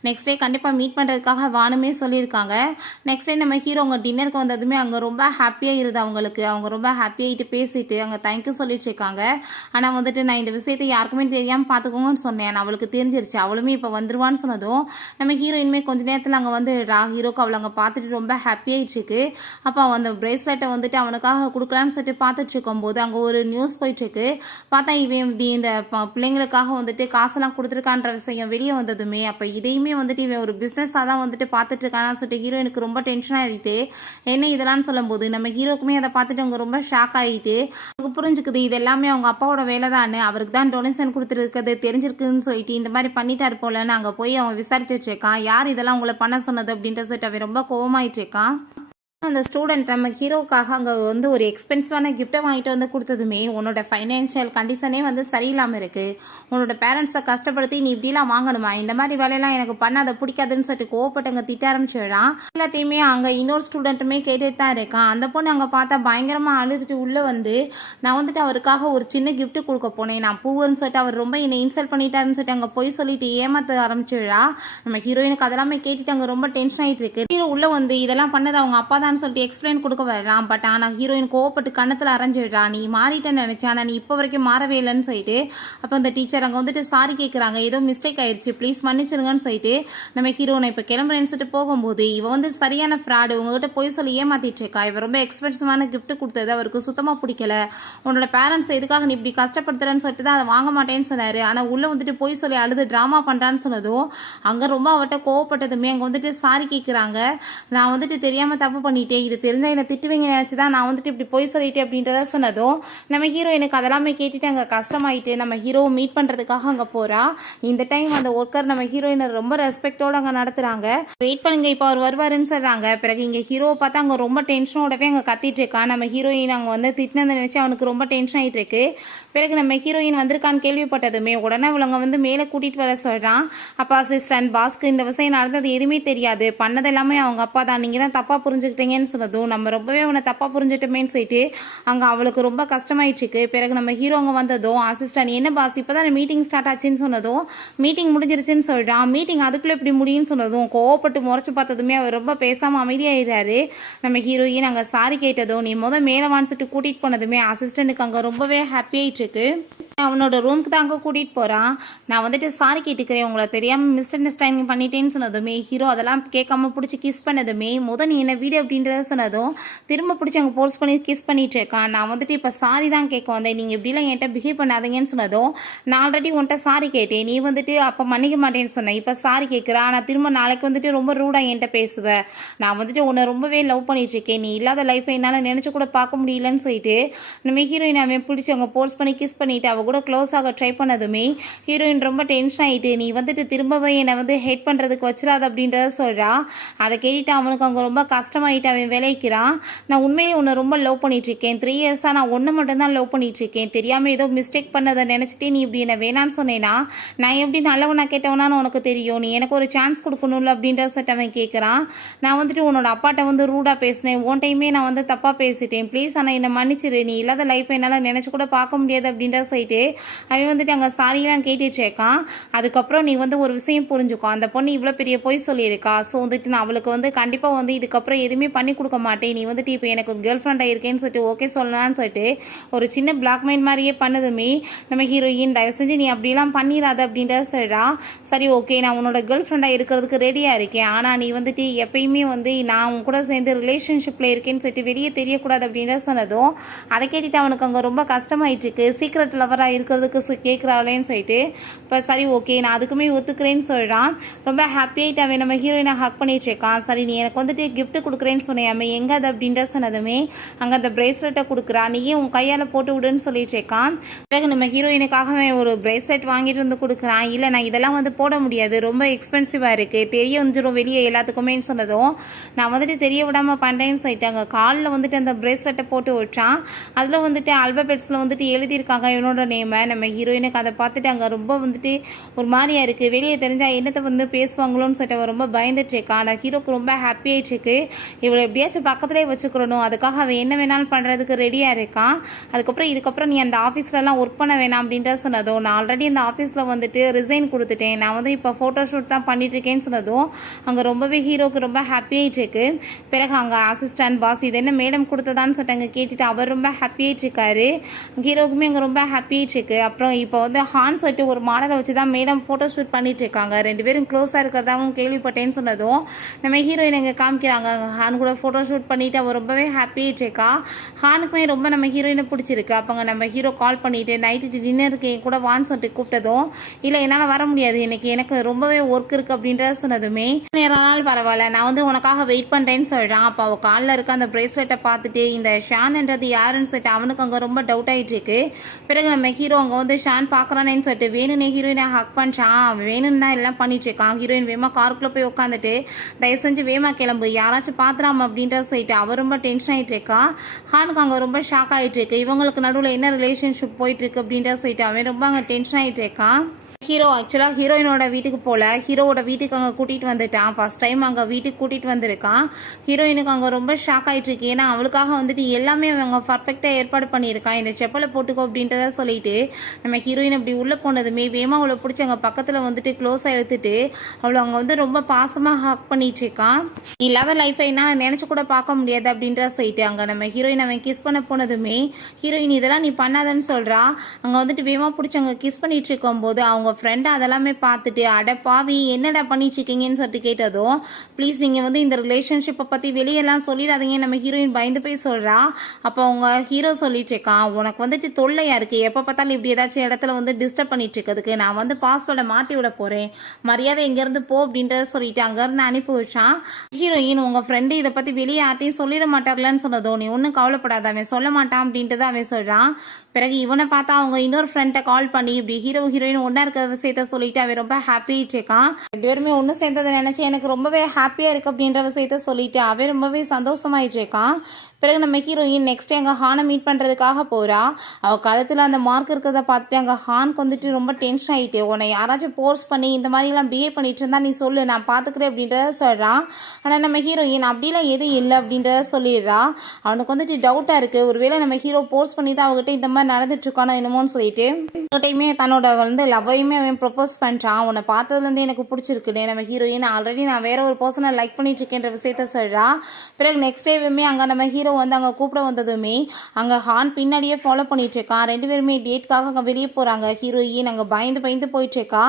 நெக்ஸ்ட் டே கண்டிப்பாக மீட் பண்ணுறதுக்காக வானுமே சொல்லியிருக்காங்க. நெக்ஸ்ட் டே நம்ம ஹீரோ அவங்க டின்னருக்கு வந்ததுமே அங்கே ரொம்ப ஹாப்பியாக இருது அவங்களுக்கு. அவங்க ரொம்ப ஹாப்பியாகிட்டு பேசிட்டு அங்கே தேங்க்யூ சொல்லிட்டு இருக்காங்க. ஆனால் வந்துட்டு நான் இந்த விஷயத்தை யாருக்குமே தெரியாமல் பார்த்துக்கோங்கன்னு சொன்னேன், அவளுக்கு தெரிஞ்சிருச்சு, அவளுமே இப்போ வந்துருவான்னு சொன்னதும் நம்ம ஹீரோயின்மே கொஞ்ச நேரத்தில் அங்கே வந்து ஹீரோக்கு அவளை அங்கே பார்த்துட்டு ரொம்ப ஹாப்பியாகிட்டுருக்கு. அப்போ அந்த பிரேஸ்லெட்டை வந்துட்டு அவனுக்காக கொடுக்கலான்னு சொல்லிட்டு பார்த்துட்டு இருக்கும்போது அங்கே ஒரு நியூஸ் போயிட்டுருக்கு. பார்த்தா இவன் இப்படி இந்த பிள்ளைங்களுக்காக வந்துட்டு காசெல்லாம் கொடுத்துருக்கான்ற விஷயம் வெளியே வந்ததுமே அப்போ இதையுமே வந்துட்டு இவன் ஒரு பிஸ்னஸாக தான் வந்துட்டு பார்த்துட்டு இருக்கான்னு சொல்லிட்டு ஹீரோயினுக்கு ரொம்ப டென்ஷன் ஆகிட்டு என்ன இதெல்லாம் சொல்லும்போது நம்ம ஹீரோக்குமே அதை பார்த்துட்டு அவங்க ரொம்ப ஷாக் ஆகிட்டு அவங்களுக்கு புரிஞ்சுக்குது இது எல்லாமே அவங்க அப்பாவோட வேலை தான், அவருக்கு தான் டொனேஷன் கொடுத்துருக்கிறது தெரிஞ்சிருக்குன்னு சொல்லிட்டு இந்த மாதிரி பண்ணிட்டாரு போலன்னு அங்கே போய் அவன் விசாரிச்சு வச்சிருக்கான். யார் இதெல்லாம் உங்களை பண்ண சொன்னது அப்படின்ற சொல்லிட்டு அவன் ரொம்ப கோவமாயிட்டு இருக்கான். அந்த ஸ்டூடெண்ட் நம்ம ஹீரோக்காக அங்கே வந்து ஒரு எக்ஸ்பென்சிவான கிஃப்ட்டை வாங்கிட்டு வந்து கொடுத்ததுமே உன்னோட ஃபைனான்ஷியல் கண்டிஷனே வந்து சரியில்லாமல் இருக்குது, உன்னோட பேரண்ட்ஸை கஷ்டப்படுத்தி நீ இப்படிலாம் வாங்கணுமா, இந்த மாதிரி வேலையெல்லாம் எனக்கு பண்ணாத பிடிக்காதுன்னு சொல்லிட்டு கோவப்பட்டு அங்கே திட்ட ஆரம்பிச்சிடுறான். எல்லாத்தையுமே அங்கே இன்னொரு ஸ்டூடெண்ட்டுமே கேட்டுட்டு தான் இருக்கான். அந்த பொண்ணு அங்கே பார்த்தா பயங்கரமாக அழுதுட்டு உள்ளே வந்து நான் வந்துட்டு அவருக்காக ஒரு சின்ன கிஃப்ட் கொடுக்க போனேன், நான் பூவுன்னு சொல்லிட்டு அவர் ரொம்ப என்னை இன்சல்ட் பண்ணிட்டாருன்னு சொல்லிட்டு அங்கே போய் சொல்லிட்டு ஏமாற்ற ஆரம்பிச்சிடுறா. நம்ம ஹீரோயினுக்கு அதெல்லாமே கேட்டுட்டு அங்கே ரொம்ப டென்ஷன் ஆகிட்டு இருக்கு. ஹீரோ உள்ளே வந்து இதெல்லாம் பண்ணது அவங்க அப்பா தான் சொல்லிட்டு எக்ஸ்பிளைன் கொடுக்க வர்றான். பட் ஆனால் ஹீரோயின் கோவப்பட்டு கண்ணத்தில் அரைஞ்சிடுறா. நீ மாறிட்டேன்னு நினச்சேன், ஆனால் நீ இப்போ வரைக்கும் மாறவே இல்லைன்னு சொல்லிட்டு அப்போ அந்த டீச்சர் அங்கே வந்துட்டு சாரி கேட்குறாங்க, ஏதோ மிஸ்டேக் ஆயிடுச்சு ப்ளீஸ் மன்னிச்சிருங்கன்னு சொல்லிட்டு நம்ம ஹீரோனை இப்போ கிளம்புறேன்னு சொல்லிட்டு போகும்போது இவன் வந்து சரியான ஃப்ராடு, உங்ககிட்ட போய் சொல்லி ஏமாத்திட்டு இருக்கா, இவன் ரொம்ப எக்ஸ்பென்சிவான கிஃப்ட் கொடுத்தது அவருக்கு சுத்தமாக பிடிக்கல, உன்னோட பேரண்ட்ஸ் எதுக்காக நீ இப்படி கஷ்டப்படுத்துறேன்னு சொல்லிட்டு தான் அதை வாங்க மாட்டேன்னு சொன்னார். ஆனால் உள்ளே வந்துட்டு போய் சொல்லி அழுது ட்ராமா பண்ணுறான்னு சொன்னதும் அங்கே ரொம்ப அவட்ட கோவப்பட்டதுமே அங்கே வந்துட்டு சாரி கேட்குறாங்க, நான் வந்துட்டு தெரியாமல் தப்பு பண்ணிட்டேன், இது தெரிஞ்சால் என்னை திட்டுவீங்க நினச்சி தான் நான் வந்துட்டு இப்படி போய் சொல்லிட்டேன் அப்படின்றத சொன்னதும் நம்ம ஹீரோ எனக்கு அதெல்லாமே கேட்டுட்டு அங்கே கஷ்டமாயிட்டு நம்ம ஹீரோவை மீட் பண்ணுறதுக்காக அங்கே போகிறா. இந்த டைம் அந்த ஒர்க்கர் நம்ம ஹீரோயினை ரொம்ப ரெஸ்பெக்டோடு அங்கே நடத்துகிறாங்க. வெயிட் பண்ணுங்க இப்போ அவர் வருவாருன்னு சொல்கிறாங்க. பிறகு இங்கே ஹீரோவை பார்த்தா அங்கே ரொம்ப டென்ஷனோடவே அங்கே கத்திட்டு இருக்கா. நம்ம ஹீரோயின் அங்கே வந்து திட்டினதை நினச்சி அவனுக்கு ரொம்ப டென்ஷன் ஆகிட்டு இருக்கு. பிறகு நம்ம ஹீரோயின் வந்திருக்கான்னு கேள்விப்பட்டதுமே உடனே அவளங்க வந்து மேலே கூட்டிகிட்டு வர சொல்கிறான். அப்போ அசிஸ்டன்ட் பாஸ்க்கு இந்த விஷயம் நடந்தது எதுவுமே தெரியாது, பண்ணது எல்லாமே அவங்க அப்பா தான், நீங்கள் தான் தப்பாக புரிஞ்சுக்கிட்டீங்கன்னு சொன்னதும் நம்ம ரொம்பவே அவனை தப்பாக புரிஞ்சுட்டோமேன்னு சொல்லிட்டு அங்கே அவளுக்கு ரொம்ப கஷ்டமாயிடுச்சு. பிறகு நம்ம ஹீரோ அங்கே வந்ததும் அசிஸ்டன்ட் என்ன பாஸ் இப்போ தான் மீட்டிங் ஸ்டார்ட் ஆச்சுன்னு சொன்னதும் மீட்டிங் முடிஞ்சிருச்சுன்னு சொல்கிறான். மீட்டிங் அதுக்குள்ளே எப்படி முடியும்னு சொன்னதும் கோவப்பட்டு முறைச்சு பார்த்ததுமே அவர் ரொம்ப பேசாமல் அமைதியாகிடுறாரு. நம்ம ஹீரோயின் அங்கே சாரி கேட்டதும் நீ மேலே வான்சிட்டு கூட்டிகிட்டு போனதுமே அசிஸ்டண்ட்டுக்கு அங்கே ரொம்பவே ஹாப்பி ஆகிட்டு இருக்கு. அவனோட ரூமுக்கு தான் அங்கே கூட்டிகிட்டு போகிறான். நான் வந்துட்டு சாரி கேட்டுக்கிறேன், உங்களை தெரியாமல் மிஸ் அண்டர்ஸ்டாண்டிங் பண்ணிட்டேன்னு சொன்னதுமே ஹீரோ அதெல்லாம் கேட்காம பிடிச்சி கிஸ் பண்ணதுமே நீ என்ன வீடு அப்படின்றத சொன்னதும் திரும்ப பிடிச்சி அங்கே ஃபோர்ஸ் பண்ணி கிஸ் பண்ணிட்டு இருக்கான். நான் வந்துட்டு இப்போ சாரி தான் கேட்க வந்தேன், நீங்கள் இப்படிலாம் என்கிட்ட பிஹேவ் பண்ணாதீங்கன்னு சொன்னதும் நான் ஆல்ரெடி உன்ட்ட சாரி கேட்டேன், நீ வந்துட்டு அப்போ மன்னிக்க மாட்டேன்னு சொன்னேன், இப்போ சாரி கேட்குறா, நான் திரும்ப நாளைக்கு வந்துட்டு ரொம்ப ரூடாக என்கிட்ட பேசுவேன், நான் வந்துட்டு உன்னை ரொம்பவே லவ் பண்ணிட்டுருக்கேன், நீ இல்லாத லைஃப்பை என்னால் நினச்சி கூட பார்க்க முடியலன்னு சொல்லிட்டு நம்ம ஹீரோயின் அவன் பிடிச்சி அவங்க ஃபோர்ஸ் பண்ணி கிஸ் பண்ணிவிட்டு அவ கூட க்ளோஸ் ஆக ட்ரை பண்ணதுமே ஹீரோயின் ரொம்ப டென்ஷன் ஆகிட்டு நீ வந்துட்டு திரும்பவே என்னை வந்து ஹேட் பண்ணுறதுக்கு வச்சிடாது அப்படின்றத சொல்கிறா. அதை கேட்டுட்டு அவனுக்கு அங்கே ரொம்ப கஷ்டமாயிட்டு அவன் விளைக்கிறான். நான் உண்மையிலே உன்னை ரொம்ப லவ் பண்ணிகிட்ருக்கேன், 3 இயர்ஸாக நான் ஒன்று மட்டும்தான் லவ் பண்ணிகிட்ருக்கேன், தெரியாமல் ஏதோ மிஸ்டேக் பண்ணதை நினச்சிட்டு நீ இப்படி என்னை வேணான்னு சொன்னேன்னா நான் எப்படி நல்லவனா கேட்டவனான்னு உனக்கு தெரியும், நீ எனக்கு ஒரு சான்ஸ் கொடுக்கணும்ல அப்படின்றத சட்ட அவன் கேட்குறான். நான் வந்துட்டு உன்னோட அப்பாட்ட வந்து ரூடாக பேசினேன், உன் டைமே நான் வந்து தப்பாக பேசிட்டேன், ப்ளீஸ் ஆனால் என்னை மன்னிச்சிரு, நீ இல்லாத லைஃப்பை என்னால் நினச்சி கூட பார்க்க முடியாது அப்படின்ற சொல்லிட்டு அவன் வந்துட்டு அங்கே சாரியெல்லாம் கேட்டுட்டு இருக்கான். அதுக்கப்புறம் நீ வந்து ஒரு விஷயம் புரிஞ்சுக்கோ, அந்த பொண்ணு இவ்வளோ பெரிய பொய் சொல்லியிருக்கா, ஸோ வந்துட்டு நான் அவளுக்கு வந்து கண்டிப்பாக வந்து இதுக்கப்புறம் எதுவுமே பண்ணி கொடுக்க மாட்டேன், நீ வந்துட்டு இப்போ எனக்கு கேர்ள் ஃப்ரெண்டாக இருக்கேன்னு சொல்லிட்டு ஓகே சொல்லலான்னு சொல்லிட்டு ஒரு சின்ன பிளாக்மெயில் மாதிரியே பண்ணதுமே நம்ம ஹீரோயின் தயவு செஞ்சு நீ அப்படிலாம் பண்ணிடாத அப்படின்றத சொல்கிறா. சரி ஓகே நான் உன்னோட கேர்ள் ஃப்ரெண்டாக இருக்கிறதுக்கு ரெடியாக இருக்கேன், ஆனால் நீ வந்துட்டு எப்பயுமே வந்து நான் உன் கூட சேர்ந்து ரிலேஷன்ஷிப்பில் இருக்கேன்னு சொல்லிட்டு வெளியே தெரியக்கூடாது அப்படின்றத சொன்னதும் அதை கேட்டுட்டு அவனுக்கு அங்கே ரொம்ப கஷ்டமாயிட்டு இருக்கு. சீக்ரெட் லவராக இருக்கிறதுக்கு கேட்குறாளேன்னு சொல்லிட்டு இப்போ சரி ஓகே நான் அதுக்குமே ஒத்துக்கிறேன்னு சொல்கிறான். ரொம்ப ஹாப்பியாகிட்டு அவன் நம்ம ஹீரோயினை ஹக் பண்ணிட்டு இருக்கான். சரி நீ எனக்கு வந்துட்டு கிஃப்ட் கொடுக்குறேன்னு சொன்னேன் எங்கே அது அப்படின்ற சொன்னதுமே அங்கே அந்த பிரேஸ்லெட்டை கொடுக்குறா, நீயே உன் கையால் போட்டு விடுன்னு சொல்லிட்டு இருக்கான். பிறகு நம்ம ஹீரோயினுக்காக ஒரு பிரேஸ்லெட் வாங்கிட்டு வந்து கொடுக்குறான். இல்லை நான் இதெல்லாம் வந்து போட முடியாது, ரொம்ப எக்ஸ்பென்சிவாக இருக்குது, தெரிய வந்துடும் வெளியே எல்லாத்துக்குமேன்னு சொன்னதும் நான் வந்துட்டு தெரிய விடாமல் பண்ணுறேன்னு சொல்லிட்டு அங்கே காலில் வந்துட்டு அந்த பிரேஸ்லெட்டை போட்டு விட்டான். அதில் வந்துட்டு ஆல்பபெட்ஸில் வந்துட்டு எழுதியிருக்காங்க இவனோட நேமை. நம்ம ஹீரோயினுக்கு அதை பார்த்துட்டு அங்கே ரொம்ப வந்துட்டு ஒரு மாதிரியாக இருக்குது, வெளியே தெரிஞ்சால் என்னத்தை வந்து பேசுவாங்களோன்னு சொல்லிட்டு அவன் ரொம்ப பயந்துட்டு இருக்கான். ஆனால் ஹீரோக்கு ரொம்ப ஹாப்பி ஆகிட்டு இருக்கு, இவளை எப்படியாச்சும் பக்கத்துலேயே வச்சுக்கிறணும், அதுக்காக அவன் என்ன வேணாலும் பண்ணுறதுக்கு ரெடியாக இருக்கான். இதுக்கப்புறம் நீ அந்த ஆஃபீஸ்லலாம் ஒர்க் பண்ண வேணாம் அப்படின்ற சொன்னதும் நான் ஆல்ரெடி அந்த ஆஃபீஸில் வந்துட்டு ரிசைன் கொடுத்துட்டேன், நான் வந்து இப்போ ஃபோட்டோ ஷூட் தான் பண்ணிட்டுருக்கேன்னு சொன்னதும் அங்கே ரொம்பவே ஹீரோக்கு ரொம்ப ஹாப்பி ஆகிட்டு இருக்கு. பிறகு அங்கே அசிஸ்டன்ட் பாஸ் இது என்ன மேடம் கொடுத்ததான்னு சொல்லிட்டு அங்கே கேட்டுட்டு அவர் ரொம்ப ஹாப்பி ஆகிட்டு இருக்காரு. ஹீரோக்குமே அங்கே ரொம்ப ஹாப்பி ஆகிட்டு இருக்கு. அப்புறம் இப்போ வந்து ஹான் சொல்லிட்டு ஒரு மாடலை வச்சு தான் மேடம் ஃபோட்டோ ஷூட் பண்ணிட்டு இருக்காங்க, 2 பேரும் க்ளோஸாக இருக்கிறதாவும் கேள்விப்பட்டேன்னு சொன்னதும் நம்ம ஹீரோயின் இங்கே காமிக்கிறாங்க. ஹான் கூட ஃபோட்டோ ஷூட் பண்ணிவிட்டு அவர் ரொம்பவே ஹாப்பி ஆகிட்டு இருக்கா. ஹானுக்குமே ரொம்ப நம்ம ஹீரோயினை பிடிச்சிருக்கு. அப்போங்க நம்ம ஹீரோ கால் பண்ணிவிட்டு நைட்டு டின்னருக்கு கூட வான்னு சொல்லிட்டு கூப்பிட்டதும் இல்லை என்னால் வர முடியாது, எனக்கு ரொம்பவே ஒர்க் இருக்குது அப்படின்றத சொன்னதுமே நேரம் பரவாயில்ல நான் வந்து உனக்காக வெயிட் பண்ணுறேன்னு சொல்கிறான். அப்போ அவள் காலில் இருக்க அந்த பிரேஸ்லெட்டை பார்த்துட்டு இந்த ஷான்ன்றது யாருன்னு சொல்லிட்டு அவனுக்கு அங்கே ரொம்ப டவுட் ஆகிட்டு இருக்கு. பிறகு நம்ம நம்ம ஹீரோ அங்கே வந்து ஷான் பார்க்குறானேன்னு சொல்லிட்டு வேணும்னே ஹீரோயினை ஹக் பண்ணுறான். வேணும்னு தான் எல்லாம் பண்ணிட்டு இருக்கான். ஹீரோயின் வேமா காருக்குள்ளே போய் உட்காந்துட்டு தயவு செஞ்சு வேமா கிளம்பு, யாராச்சும் பார்த்துறாம அப்படின்ற சொல்லிட்டு அவர் ரொம்ப டென்ஷன் ஆகிட்டு இருக்கா. ஹானுக்கு அங்கே ரொம்ப ஷாக் ஆகிட்டு இருக்கு. இவங்களுக்கு நடுவில் என்ன ரிலேஷன்ஷிப் போயிட்டு இருக்கு அப்படின்ற சொல்லிட்டு அவன் ரொம்ப அங்கே டென்ஷன் ஆகிட்டு இருக்கான். ஹீரோ ஆக்சுவலாக ஹீரோயினோட வீட்டுக்கு போகல, ஹீரோவோட வீட்டுக்கு அங்கே கூட்டிகிட்டு வந்துட்டான். ஃபஸ்ட் டைம் அங்கே வீட்டுக்கு கூட்டிகிட்டு வந்திருக்கான். ஹீரோயினுக்கு அங்கே ரொம்ப ஷாக் ஆகிட்டு இருக்கு. ஏன்னா அவளுக்காக வந்துட்டு எல்லாமே அவங்க பர்ஃபெக்டாக ஏற்பாடு பண்ணியிருக்கான். இந்த செப்பலை போட்டுக்கோ அப்படின்றத சொல்லிட்டு நம்ம ஹீரோயின் அப்படி உள்ளே போனதுமே வேமா அவளை பிடிச்சி அங்கே பக்கத்தில் வந்துட்டு க்ளோஸாக எடுத்துட்டு அவளை அங்கே வந்து ரொம்ப பாசமாக ஹக் பண்ணிட்டு இருக்கான். இல்லாத லைஃபை நான் நினச்சி கூட பார்க்க முடியாது அப்படின்ற சொல்லிட்டு அங்கே நம்ம ஹீரோயின் அவன் கிஸ் பண்ண போனதுமே ஹீரோயின் இதெல்லாம் நீ பண்ணாதன்னு சொல்கிறா. அங்கே வந்துட்டு வேமா பிடிச்சி அங்கே கிஸ் பண்ணிட்டு இருக்கும்போது அவங்க ஃப்ரெண்டு அதெல்லாமே பார்த்துட்டு அட பாவி என்னடா பண்ணிட்டுருக்கீங்கன்னு சொல்லிட்டு கேட்டதும் ப்ளீஸ் நீங்கள் வந்து இந்த ரிலேஷன்ஷிப்பை பற்றி வெளியெல்லாம் சொல்லிடாதீங்க நம்ம ஹீரோயின் பயந்து போய் சொல்கிறா. அப்போ அவங்க ஹீரோ சொல்லிட்டு இருக்கான், உனக்கு வந்துட்டு தொல்லையாக இருக்குது, எப்போ பார்த்தாலும் இப்படி ஏதாச்சும் இடத்துல வந்து டிஸ்டர்ப் பண்ணிட்டு இருக்கிறதுக்கு நான் வந்து பாஸ்வேர்டை மாற்றி விட போகிறேன், மரியாதை எங்கேருந்து போ அப்படின்றத சொல்லிட்டு அங்கேருந்து அனுப்பி வச்சான். ஹீரோயின் உங்கள் ஃப்ரெண்டு இதை பற்றி வெளியே யார்ட்டையும் சொல்லிட மாட்டார்லன்னு சொன்னதும் நீ ஒன்றும் கவலைப்படாத, அவன் சொல்ல மாட்டான் அப்படின்ட்டு தான் அவன் சொல்கிறான். பிறகு இவனை பார்த்தா அவங்க இன்னொரு ஃப்ரெண்டை கால் பண்ணி இப்படி ஹீரோயின் ஒன்றா இருக்கிற விஷயத்த சொல்லிட்டு அவன் ரொம்ப ஹாப்பிட்டு இருக்கான். ரெண்டு பேருமே ஒன்று சேர்ந்ததை நினச்சி எனக்கு ரொம்பவே ஹாப்பியாக இருக்குது அப்படின்ற விஷயத்த சொல்லிட்டு அவன் ரொம்பவே சந்தோஷமாயிட்டு இருக்கான். பிறகு நம்ம ஹீரோயின் நெக்ஸ்ட் அங்கே ஹானை மீட் பண்ணுறதுக்காக போகிறா. அவள் கழுத்தில் அந்த மார்க் இருக்கிறத பார்த்துட்டு அங்கே ஹானுக்கு வந்துட்டு ரொம்ப டென்ஷன் ஆகிட்டு உன்னை யாராச்சும் ஃபோர்ஸ் பண்ணி இந்த மாதிரிலாம் பிஹேவ் பண்ணிட்டு இருந்தா நீ சொல்லு, நான் பார்த்துக்கிறேன் அப்படின்றத சொல்கிறான். ஆனால் நம்ம ஹீரோயின் அப்படிலாம் எதுவும் இல்லை அப்படின்றத சொல்லிடுறா. அவனுக்கு வந்துட்டு டவுட்டாக இருக்குது, ஒருவேளை நம்ம ஹீரோ ஃபோர்ஸ் பண்ணி தான் அவங்ககிட்ட இந்த மாதிரி நடந்துட்டுருக்கானோ என்னமோன்னு சொல்லிட்டு டைமே தன்னோட வந்து லவ்வையுமே அவன் ப்ரொப்போஸ் பண்ணுறான். உன்னை பார்த்ததுலேருந்து எனக்கு பிடிச்சிருக்குன்னு நம்ம ஹீரோயின் ஆல்ரெடி நான் வேற ஒரு பர்சனை லைக் பண்ணிட்டு இருக்கேன்ற விஷயத்த சொல்கிறா. பிறகு நெக்ஸ்ட் டேவுமே அங்கே நம்ம ஹீரோ வந்து அங்கே கூப்பிட வந்ததுமே அங்கே ஹான் பின்னாடியே ஃபாலோ பண்ணிட்டு இருக்கான். ரெண்டு பேருமே டேட்காக அங்கே வெளியே போகிறாங்க. ஹீரோயின் அங்கே பயந்து போயிட்டு இருக்கா.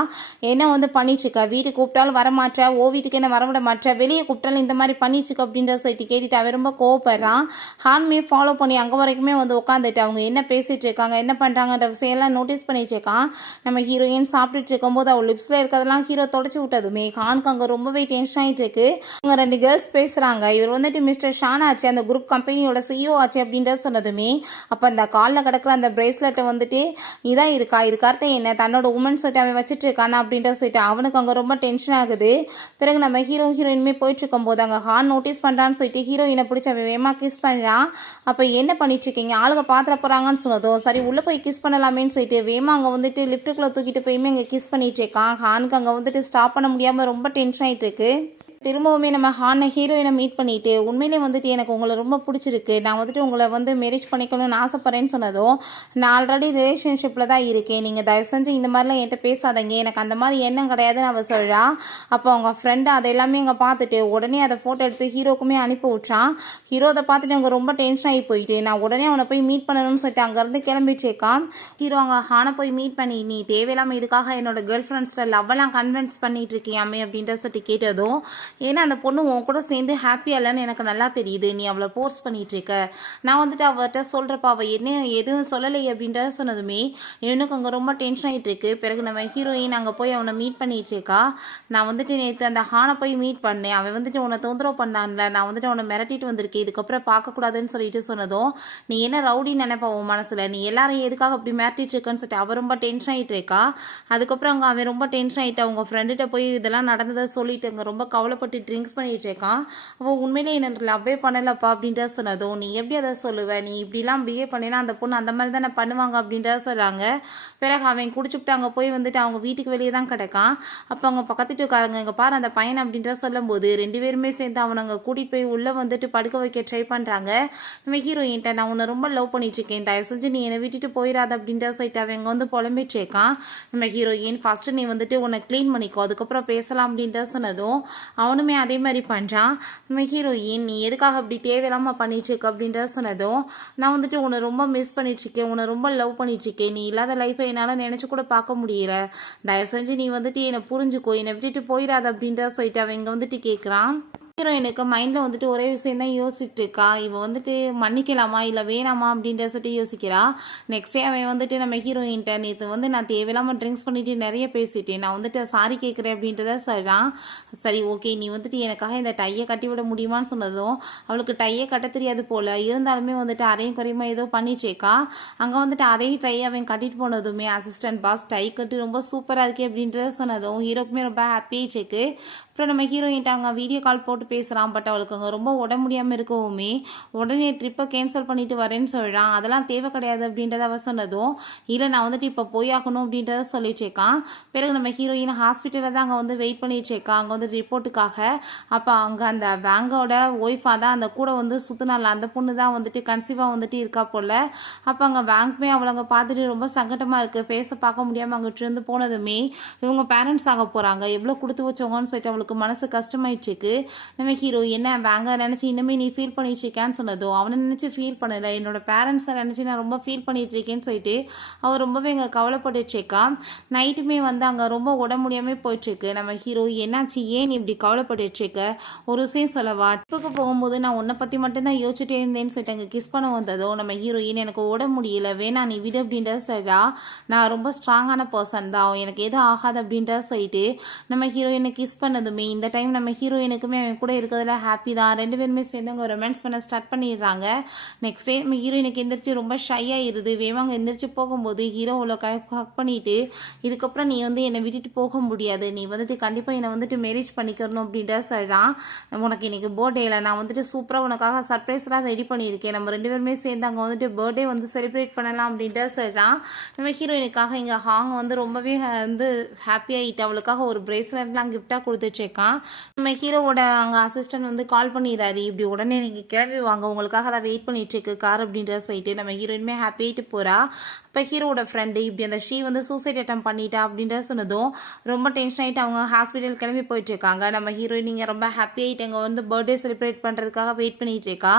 என்ன வந்து பண்ணிட்டு இருக்கா, வீட்டுக்கு கூப்பிட்டாலும் வரமாட்டா, ஓ வீட்டுக்கு என்ன வரவிட மாட்டா, வெளியே கூப்பிட்டாலும் இந்த மாதிரி பண்ணிட்டு இருக்கா அப்படின்ற சொல்லிட்டு கேட்டுட்டு அவன் ரொம்ப கோவப்படுறான். ஹான்மே ஃபாலோ பண்ணி அங்கே வரைக்குமே வந்து உட்காந்துட்டு அவங்க என்ன பேசிட்டு இருக்காங்க என்ன பண்ணுறாங்கன்ற விஷயம்லாம் நோட்டீஸ் பண்ணிட்டு இருக்கான். நம்ம ஹீரோயின் சாப்பிட்டுட்டு இருக்கும்போது அவள் லிப்ஸில் இருக்கிறதெல்லாம் ஹீரோ தொடச்சி விட்டதுமே ஹானுக்கு அங்கே ரொம்பவே டென்ஷன் ஆகிட்டு இருக்கு. அங்கே ரெண்டு கேர்ள்ஸ் பேசுகிறாங்க. இவர் வந்துட்டு மிஸ்டர் ஷான் ஆச்சு, அந்த குரூப் கம்பெனியோட சிஇஓ ஆச்சு அப்படின்ற சொன்னதுமே அப்போ அந்த காலில் கிடக்கிற அந்த பிரேஸ்லெட்டை வந்துட்டு இதான் இருக்கா, இதுக்கு அர்த்தம் என்ன, தன்னோட உமன் சொல்லிட்டு அவன் வச்சுட்டு இருக்கானா அப்படின்ற சொல்லிட்டு அவனுக்கு அங்கே ரொம்ப டென்ஷன் ஆகுது. பிறகு நம்ம ஹீரோயினுமே போயிட்டு இருக்கும்போது அங்கே ஹான் நோட்டீஸ் பண்ணுறான்னு சொல்லிட்டு ஹீரோயினை பிடிச்சி அவன் வேகமாக கிஸ் பண்ணுறான். அப்போ என்ன பண்ணிட்டு இருக்கீங்க, ஆளுங்க பாத்திர போகிறாங்கன்னு சொன்னதும் சரி உள்ளே போய் கிஸ் பண்ணலாமேன்னு சொல்லிட்டு வேமா அங்கே வந்துட்டு லிஃப்ட்டுக்குள்ளே தூக்கிட்டு போயுமே அங்கே கிஸ் பண்ணிட்டு இருக்கான். ஹானுக்கு அங்கே வந்துட்டு ஸ்டாப் பண்ண முடியாமல் ரொம்ப டென்ஷன் ஆகிட்டு இருக்கு. திரும்பவுமே நம்ம ஹீரோயினை மீட் பண்ணிட்டு உண்மையிலே வந்துட்டு எனக்கு உங்களை ரொம்ப பிடிச்சிருக்கு, நான் வந்துட்டு உங்களை வந்து மேரேஜ் பண்ணிக்கணும்னு ஆசைப்பட்றேன்னு சொன்னதும் நான் ஆல்ரெடி ரிலேஷன்ஷிப்பில் தான் இருக்கேன், நீங்கள் தயவு செஞ்சு இந்த மாதிரிலாம் என்கிட்ட பேசாதீங்க, எனக்கு அந்த மாதிரி எண்ணம் கிடையாதுன்னு அவள் சொல்கிறா. அப்போ அவங்க ஃப்ரெண்டு அதை எல்லாமே அங்கே பார்த்துட்டு உடனே அதை ஃபோட்டோ எடுத்து ஹீரோக்குமே அனுப்பி விட்றான். ஹீரோ அதை பார்த்துட்டு அங்கே ரொம்ப டென்ஷன் ஆகி போயிட்டு நான் உடனே அவனை போய் மீட் பண்ணணும்னு சொல்லிட்டு அங்கேருந்து கிளம்பிட்டு இருக்கான். ஹீரோ அங்கே ஹானை போய் மீட் பண்ணி நீ தேவையில்லாமல் இதுக்காக என்னோட கேர்ள் ஃப்ரெண்ட்ஸில் லவ்வெல்லாம் கன்வின்ஸ் பண்ணிட்டு இருக்கியாமே அப்படின்ற சொல்லிட்டு கேட்டதும் ஏன்னா அந்த பொண்ணு உன் கூட சேர்ந்து ஹாப்பியாக இல்லைன்னு எனக்கு நல்லா தெரியுது, நீ அவளை ஃபோர்ஸ் பண்ணிட்டு இருக்க, நான் வந்துட்டு அவர்கிட்ட சொல்கிறப்ப அவள் என்ன எதுவும் சொல்லலை அப்படின்றத சொன்னதுமே எனக்கு அங்கே ரொம்ப டென்ஷன் ஆகிட்டு இருக்கு. பிறகு நம்ம ஹீரோயின் அங்கே போய் அவனை மீட் பண்ணிட்டு இருக்கா. நான் வந்துட்டு நேற்று அந்த ஹானை போய் மீட் பண்ணேன், அவன் வந்துட்டு உன்னை தொந்தரவு பண்ணான்ல, நான் வந்துட்டு அவனை மிரட்டிட்டு வந்திருக்கேன், இதுக்கப்புறம் பார்க்கக்கூடாதுன்னு சொல்லிட்டு சொன்னதும் நீ என்ன ரவுடின்னு நினைப்பா உன் மனசில், நீ எல்லாரும் எதுக்காக அப்படி மிரட்டிட்டு இருக்கன்னு சொல்லிட்டு அவள் ரொம்ப டென்ஷன் ஆகிட்டு இருக்கா. அதுக்கப்புறம் அங்கே அவன் ரொம்ப டென்ஷன் ஆகிட்டு அவங்க ஃப்ரெண்டுகிட்ட போய் இதெல்லாம் நடந்ததை சொல்லிட்டு அங்கே ரொம்ப கவலைப்பட்டு ட்ரிங்க்ஸ் பண்ணிட்டு இருக்கான். அவள் உண்மையிலே எனக்கு லவ்வே பண்ணலப்பா அப்படின்றத சொன்னதும் நீ எப்படி அதை சொல்லுவ, நீ இப்படிலாம் பிஹேவ் பண்ணினா அந்த பொண்ணு அந்த மாதிரி தானே பண்ணுவாங்க அப்படின்றத சொல்கிறாங்க. பிறகு அவன் குடிச்சுட்டு அங்கே போய் வந்துட்டு அவங்க வீட்டுக்கு வெளியே தான் கிடக்கான். அப்போ அவங்க பக்கத்துட்டு இருக்காங்க, இங்கே பாரு அந்த பையன் அப்படின்ற சொல்லும்போது ரெண்டு பேருமே சேர்ந்து அவனை அங்கே கூட்டிகிட்டு போய் உள்ளே வந்துட்டு படுக்க வைக்க ட்ரை பண்ணுறாங்க. நம்ம ஹீரோயின்ட்ட நான் உன்னை ரொம்ப லவ் பண்ணிட்டு இருக்கேன், தயவு செஞ்சு நீ என்னை விட்டுட்டு போயிடாத அப்படின்ற சொல்லிட்டு அவன் இங்கே வந்து புலம்பிட்டு இருக்கான். நம்ம ஹீரோயின் ஃபஸ்ட்டு நீ வந்துட்டு உன்னை க்ளீன் பண்ணிக்கோ அதுக்கப்புறம் பேசலாம் அப்படின்ற சொன்னதும் அவனுமே அதே மாதிரி பண்ணுறான். நம்ம ஹீரோயின் நீ எதுக்காக அப்படி தேவையில்லாமல் பண்ணிட்டு இருக்க அப்படின்ற சொன்னதும் நான் வந்துட்டு உன்னை ரொம்ப மிஸ் பண்ணிட்டு இருக்கேன், உன்னை ரொம்ப லவ் பண்ணிட்டு இருக்கேன், நீ இல்லாத லைஃப்பை என்னால் நினச்சி கூட பார்க்க முடியல, தயவு செஞ்சு நீ வந்துட்டு என்னை புரிஞ்சுக்கோ, என்னை விட்டுட்டு போயிடாத அப்படின்ற சொல்லிட்டு அவன் இங்கே வந்துட்டு கேட்குறான். ஹீரோயினுக்கு மைண்டில் வந்துட்டு ஒரே விஷயம் தான் யோசிச்சுட்டு இருக்கா. இவன் வந்துட்டு மன்னிக்கலாமா இல்லை வேணாமா அப்படின்ற சொல்லிட்டு யோசிக்கிறா. நெக்ஸ்ட் டே அவன் வந்துட்டு நம்ம ஹீரோயின்ட்ட நேற்று வந்து நான் தேவையில்லாமல் ட்ரிங்க்ஸ் பண்ணிட்டு நிறைய பேசிட்டேன், நான் வந்துட்டு சாரி கேட்குறேன் அப்படின்றத சொல்கிறான். சரி ஓகே, நீ வந்துட்டு எனக்காக இந்த டையை கட்டி விட முடியுமான்னு சொன்னதும் அவளுக்கு டையை கட்ட தெரியாது போல், இருந்தாலுமே வந்துட்டு அரையும் குறையுமா ஏதோ பண்ணிச்சேக்கா. அங்கே வந்துட்டு அதே டை அவன் கட்டிட்டு போனதுமே அசிஸ்டன்ட் பாஸ் டை கட்டி ரொம்ப சூப்பராக இருக்கே அப்படின்றத சொன்னதும் ஹீரோக்குமே ரொம்ப ஹாப்பியாகிச்சேக்கு. அப்புறம் நம்ம ஹீரோயின்ட்ட அங்கே வீடியோ கால் போட்டு பேசுகிறான். பட் அவளுக்கு அங்கே ரொம்ப உடம்பு முடியாமல் இருக்கவுமே உடனே ட்ரிப்பை கேன்சல் பண்ணிட்டு வரேன்னு சொல்கிறான். அதெல்லாம் தேவை கிடையாது அப்படின்றத அவ சொன்னதும் இல்லை நான் வந்துட்டு இப்போ போய் ஆகணும் அப்படின்றத சொல்லிச்சேக்கான். பிறகு நம்ம ஹீரோயின் ஹாஸ்பிட்டலில் தான் அங்கே வந்து வெயிட் பண்ணிச்சேக்கா, அங்கே வந்து ரிப்போர்ட்டுக்காக. அப்போ அங்கே அந்த பேங்கோட ஒய்ஃபாக தான் அந்த கூட வந்து சுற்றுனால அந்த பொண்ணு தான் வந்துட்டு கன்சீவாக வந்துட்டு இருக்கா போல். அப்போ அங்கே பேங்க்குமே அவளை அங்கே பார்த்துட்டு ரொம்ப சங்கடமாக இருக்குது, ஃபேஸை பார்க்க முடியாமல் அங்கிட்டு இருந்து போனதுமே இவங்க பேரண்ட்ஸ் ஆக போகிறாங்க, எவ்வளோ கொடுத்து வச்சவங்கன்னு சொல்லிட்டு அவளுக்கு மனசு கஷ்டமாயிடுச்சுக்கு. நம்ம ஹீரோ என்ன வாங்க நினச்சி இன்னுமே நீ ஃபீல் பண்ணிட்டுருக்கேன்னு சொன்னதும் அவனை நினச்சி ஃபீல் பண்ணலை, என்னோட பேரண்ட்ஸை நினச்சி நான் ரொம்ப ஃபீல் பண்ணிட்டு இருக்கேன்னு சொல்லிட்டு அவள் ரொம்பவே இங்கே கவலைப்பட்டுச்சேக்கா. நைட்டுமே வந்து அங்கே ரொம்ப உடம்பு முடியாமல் போயிட்டுருக்கு. நம்ம ஹீரோ என்னாச்சு, ஏன் இப்படி கவலைப்பட்டுருக்க, ஒரு விஷயம் சொல்லவா, ட்ரிப்புக்கு போகும்போது நான் உன்னை பற்றி மட்டும்தான் யோசிச்சுட்டே இருந்தேன்னு சொல்லிட்டு அங்கே கிஸ் பண்ண வந்ததோ நம்ம ஹீரோயின் எனக்கு உடம்பு முடியல வேணா நீ விடு அப்படின்றத சொல்கிறா. நான் ரொம்ப ஸ்ட்ராங்கான பர்சன் தான், எனக்கு எதுவும் ஆகாது அப்படின்றத சொல்லிட்டு நம்ம ஹீரோயினை கிஸ் பண்ணதுமே இந்த டைம் நம்ம ஹீரோயினுக்குமே அவன் கூட இருக்கிறதுல ஹாப்பி தான். ரெண்டு பேருமே சேர்ந்து அவங்க ரொமான்ஸ் பண்ண ஸ்டார்ட் பண்ணிடுறாங்க. நெக்ஸ்ட் டே நம்ம ஹீரோயினுக்கு எந்திரிச்சு ரொம்ப ஷையாகிடுது. வேவாங்க எந்திரிச்சு போகும்போது ஹீரோவில் ஹக் பண்ணிட்டு இதுக்கப்புறம் நீ வந்து என்னை விட்டுட்டு போக முடியாது, நீ வந்துட்டு கண்டிப்பாக என்னை வந்துட்டு மேரேஜ் பண்ணிக்கணும் அப்படின்ற சொல்கிறான். உனக்கு இன்னைக்கு பர்த்டேல நான் வந்துட்டு சூப்பராக உனக்காக சர்ப்ரைஸ்லாம் ரெடி பண்ணியிருக்கேன், நம்ம ரெண்டு பேருமே சேர்ந்து அங்கே வந்துட்டு பர்த்டே வந்து செலிப்ரேட் பண்ணலாம் அப்படின்ற சொல்கிறான். நம்ம ஹீரோயினுக்காக இங்கே ஹாங் வந்து ரொம்பவே வந்து ஹாப்பியாகிட்டு அவளுக்காக ஒரு பிரேஸ்லெட்லாம் கிஃப்டாக கொடுத்துட்ருக்கான். நம்ம ஹீரோவோட அங்கே அசிஸ்டன்ட் வந்து கால் பண்ணிடுறாரு, இப்படி உடனே நீங்கள் கிளம்பி வாங்க உங்களுக்காக அதை வெயிட் பண்ணிட்டுருக்கு கார் அப்படின்ற சொல்லிட்டு நம்ம ஹீரோயினுமே ஹாப்பியாகிட்டு போகிறா. இப்போ ஹீரோட ஃப்ரெண்டு இப்படி அந்த ஷீ வந்து சூசைட் அட்டம் பண்ணிட்டா அப்படின்ற சொன்னதும் ரொம்ப டென்ஷன் ஆகிட்டு அவங்க ஹாஸ்பிட்டல் கிளம்பி போயிட்டுருக்காங்க. நம்ம ஹீரோயின் இங்கே ரொம்ப ஹாப்பியாகிட்டு அங்கே வந்து பர்த்டே செலிப்ரேட் பண்ணுறதுக்காக வெயிட் பண்ணிகிட்டு இருக்கா.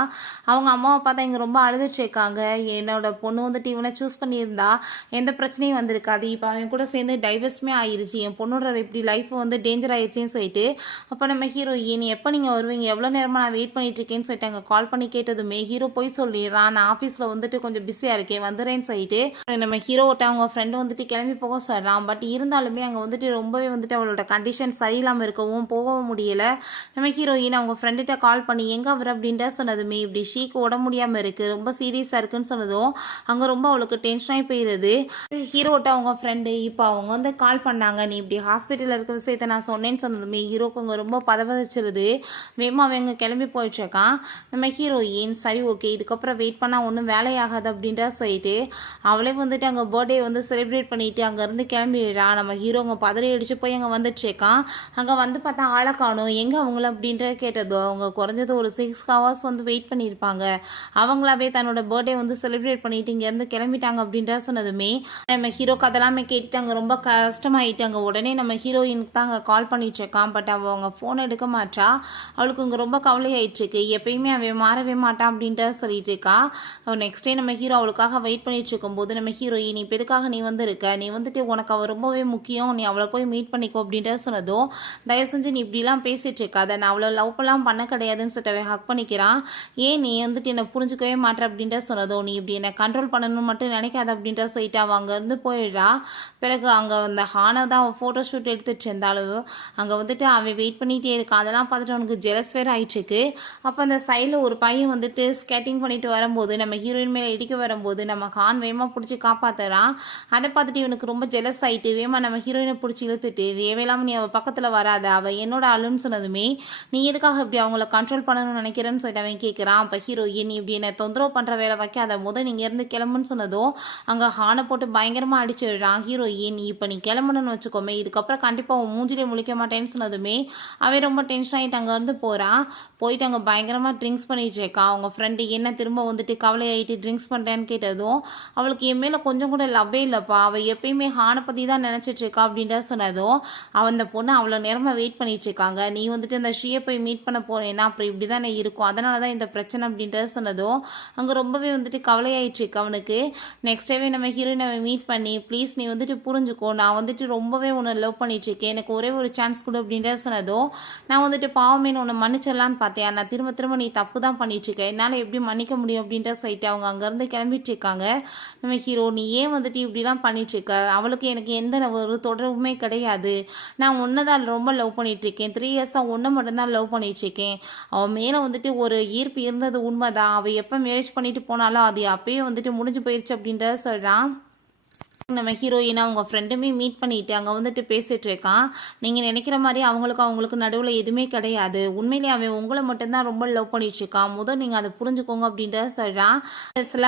அவங்க அம்மாவை பார்த்தா இங்கே ரொம்ப அழுதுட்ருக்காங்க, என்னோட பொண்ணு வந்துட்டு இவனை சூஸ் பண்ணியிருந்தா எந்த பிரச்சனையும் வந்திருக்காது, இப்போ அவன் கூட சேர்ந்து டைவர்ஸ்மே ஆயிடுச்சு, என் பொண்ணோட இப்படி லைஃப் வந்து டேஞ்சர் ஆயிடுச்சுன்னு சொல்லிட்டு அப்போ நம்ம ஹீரோயின் எப்போ நீங்கள் வருவீங்க, எவ்வளோ நேரமாக நான் வெயிட் பண்ணிட்டு இருக்கேன்னு சொல்லிட்டு அங்கே கால் பண்ணி கேட்டதுமே ஹீரோ போய் சொல்லிடுறான், நான் ஆஃபீஸில் வந்துட்டு கொஞ்சம் பிஸியாக இருக்கேன் வந்துடுறேன்னு சொல்லிட்டு நம்ம ஹீரோட்ட அவங்க ஃப்ரெண்டு வந்துட்டு கிளம்பி போக சொல்கிறான். பட் இருந்தாலுமே அங்கே வந்துட்டு ரொம்பவே வந்துட்டு அவளோட கண்டிஷன் சரியில்லாமல் இருக்கவும் போகவும் முடியலை. நம்ம ஹீரோயின் அவங்க ஃப்ரெண்டுகிட்ட கால் பண்ணி எங்கே அவர் அப்படின்ற சொன்னதுமே இப்படி ஷீக்கு உடம்பு முடியாமல் இருக்குது, ரொம்ப சீரியஸாக இருக்குன்னு சொன்னதும் அங்கே ரொம்ப அவளுக்கு டென்ஷனாகி போயிடுது. ஹீரோட்ட அவங்க ஃப்ரெண்டு இப்போ அவங்க வந்து கால் பண்ணாங்க, நீ இப்படி ஹாஸ்பிட்டலில் இருக்க விஷயத்தை நான் சொன்னேன்னு சொன்னதுமே ஹீரோக்கு அங்கே ரொம்ப பதவதிச்சிருது. வேமா அவங்க கிளம்பி போயிட்டுருக்கான். நம்ம ஹீரோயின் சரி ஓகே இதுக்கப்புறம் வெயிட் பண்ணால் ஒன்றும் வேலையாகாது அப்படின்ற சொல்லிட்டு அவளே வந்துட்டு அங்கே பர்த்டே வந்து செலிப்ரேட் பண்ணிட்டு அங்கேருந்து கிளம்பிடுறா. நம்ம ஹீரோ அங்கே பதறி அடிச்சு போய் அங்கே வந்துட்டுருக்கான். அங்கே வந்து பார்த்தா ஆளை காணும், எங்கே அவங்கள அப்படின்ற கேட்டதோ அவங்க குறைஞ்சது ஒரு 6 ஹவர்ஸ் வந்து வெயிட் பண்ணியிருப்பாங்க, அவங்களாவே தன்னோட பர்த்டே வந்து செலிப்ரேட் பண்ணிட்டு இங்கேருந்து கிளம்பிட்டாங்க அப்படின்ற சொன்னதுமே நம்ம ஹீரோக்கு அதெல்லாமே கேட்டுட்டு அங்கே ரொம்ப கஷ்டமாயிட்டு அங்கே உடனே நம்ம ஹீரோயினுக்கு தான் அங்கே கால் பண்ணிட்டுருக்கான். பட் அவங்க ஃபோன் எடுக்க மாட்டா. அவளுக்கு இங்கே ரொம்ப கவலையாயிடுச்சுக்கு, எப்பயுமே அவன் மாறவே மாட்டான் அப்படின்ற சொல்லிட்டு இருக்கா. அவள் நெக்ஸ்ட் டே நம்ம ஹீரோ அவளுக்காக வெயிட் பண்ணிட்டு இருக்கும்போது நம்ம ஹீரோயின் இப்போ எதுக்காக நீ வந்திருக்க, நீ வந்துட்டு உனக்கு அவள் ரொம்பவே முக்கியம், நீ அவளை போய் மீட் பண்ணிக்கோ அப்படின்ற சொன்னதும் தயவு செஞ்சு நீ இப்படிலாம் பேசிட்டு இருக்காத, நான் அவளை லவ் பண்ணலாம் பண்ண கிடையாதுன்னு சொல்லிட்டு ஹக் பண்ணிக்கிறான். ஏன் நீ வந்துட்டு என்னை புரிஞ்சுக்கவே மாட்டேற அப்படின்ற சொன்னதும் நீ இப்படி என்னை கண்ட்ரோல் பண்ணணும்னு மட்டும் நினைக்காத அப்படின்ற சொல்லிட்டு அவள் அங்கேருந்து போயிடுறா. பிறகு அங்கே அந்த ஹானை தான் அவள் ஃபோட்டோ ஷூட் எடுத்துட்டு இருந்தாலும் அங்கே வந்துட்டு அவன் வெயிட் பண்ணிகிட்டே இருக்கான். அதெல்லாம் பார்த்துட்டு அவனுக்கு ஜெலஸ் வேறு ஆயிட்டுருக்கு. அப்போ அந்த சைடில் ஒரு பையன் வந்துட்டு ஸ்கேட்டிங் பண்ணிட்டு வரும்போது நம்ம ஹீரோயின் மேலே இடிக்க வரும்போது நம்ம ஹான் வேகமாக பிடிச்சி காப்பாற்றுறான். அதை பார்த்துட்டு இவனுக்கு ரொம்ப ஜெலஸ் ஆகிட்டு வேமா நம்ம ஹீரோயினை பிடிச்சி இழுத்துட்டு தேவையில்லாமல் நீ அவள் பக்கத்தில் வராத, அவள் என்னோட ஆளுன்னு சொன்னதுமே நீ எதுக்காக இப்படி அவங்கள கண்ட்ரோல் பண்ணணும்னு நினைக்கிறேன்னு சொல்லிட்டு அவன் கேட்குறான். அப்போ ஹீரோயின் நீ இப்படி என்னை தொந்தரவு பண்ணுற வேலை வைக்காத, முதல் நீங்கள் இருந்து கிளம்புன்னு சொன்னதும் அங்கே ஹானை போட்டு பயங்கரமாக அடிச்சிடுறான். ஹீரோயின் இப்போ நீ கிளம்பணும்னு வச்சுக்கோமே, இதுக்கப்புறம் கண்டிப்பாக உன் மூஞ்சிலே முழிக்க மாட்டேன்னு சொன்னதுமே அவன் ரொம்ப டென்ஷன் ஆகிட்டு அங்கேருந்து போகிறான். போயிட்டு அங்கே பயங்கரமாக ட்ரிங்க்ஸ் பண்ணிட்டு இருக்கான். அவங்க ஃப்ரெண்டு என்ன திரும்ப வந்துட்டு கவலையாயிட்டு ட்ரிங்க்ஸ் பண்ணுறேன்னு கேட்டதும் அவளுக்கு என் மேலே கொஞ்சம் கூட லவ்வே இல்லைப்பா, அவள் எப்பயுமே ஹானை பற்றி தான் நினச்சிட்டு இருக்கா அப்படின்ற சொன்னதும் அவன் அந்த பொண்ணு அவ்வளோ நேரமாக வெயிட் பண்ணிட்டு இருக்காங்க, நீ வந்துட்டு அந்த ஷீயை போய் மீட் பண்ண போறேன்னா அப்புறம் இப்படி தானே இருக்கும், அதனால தான் இந்த பிரச்சனை அப்படின்றத சொன்னதும் அங்கே ரொம்பவே வந்துட்டு கவலையாயிட்டு இருக்கு அவனுக்கு. நெக்ஸ்ட் டேவே நம்ம ஹீரோயினை மீட் பண்ணி ப்ளீஸ் நீ வந்துட்டு புரிஞ்சுக்கோ, நான் வந்துட்டு ரொம்பவே உன்னை லவ் பண்ணிட்டு இருக்கேன், எனக்கு ஒரே ஒரு சான்ஸ் கொடு அப்படின்னு அப்படின்ட்டு சொன்னதும் நான் வந்துட்டு பாவமேன்னு உன்னை மன்னிச்சிடலான்னு பார்த்தேன். நான் திரும்ப திரும்ப நீ தப்பு தான் பண்ணிட்டுருக்க, என்னால் எப்படி மன்னிக்க முடியும் அப்படின்ட்டு சொல்லிட்டு அவங்க அங்கேருந்து கிளம்பிட்டு இருக்காங்க. நம்ம ஹீரோ நீ ஏன் வந்துட்டு இப்படிலாம் பண்ணிட்டுருக்க, அவளுக்கு எனக்கு எந்த ஒரு தொடர்புமே கிடையாது, நான் உன்னை தான் ரொம்ப லவ் பண்ணிகிட்ருக்கேன், 3 இயர்ஸாக ஒன்றை மட்டும்தான் லவ் பண்ணிகிட்ருக்கேன், அவன் மேலே வந்துட்டு ஒரு ஈர்ப்பு இருந்தது உண்மைதான், அவள் எப்போ மேரேஜ் பண்ணிட்டு போனாலும் அது அப்பயே வந்துட்டு முடிஞ்சு போயிடுச்சு அப்படின்றத சொல்கிறான். நம்ம ஹீரோயின் அவங்க ஃப்ரெண்டுமே மீட் பண்ணிட்டு அங்கே வந்துட்டு பேசிகிட்டு இருக்கான். நீங்கள் நினைக்கிற மாதிரி அவங்களுக்கு நடுவில் எதுவுமே கிடையாது, உண்மையிலேயே அவன் உங்களை மட்டும்தான் ரொம்ப லவ் பண்ணிட்டு இருக்கான், முதல் நீங்கள் அதை புரிஞ்சுக்கோங்க அப்படின்றத சொல்கிறான்.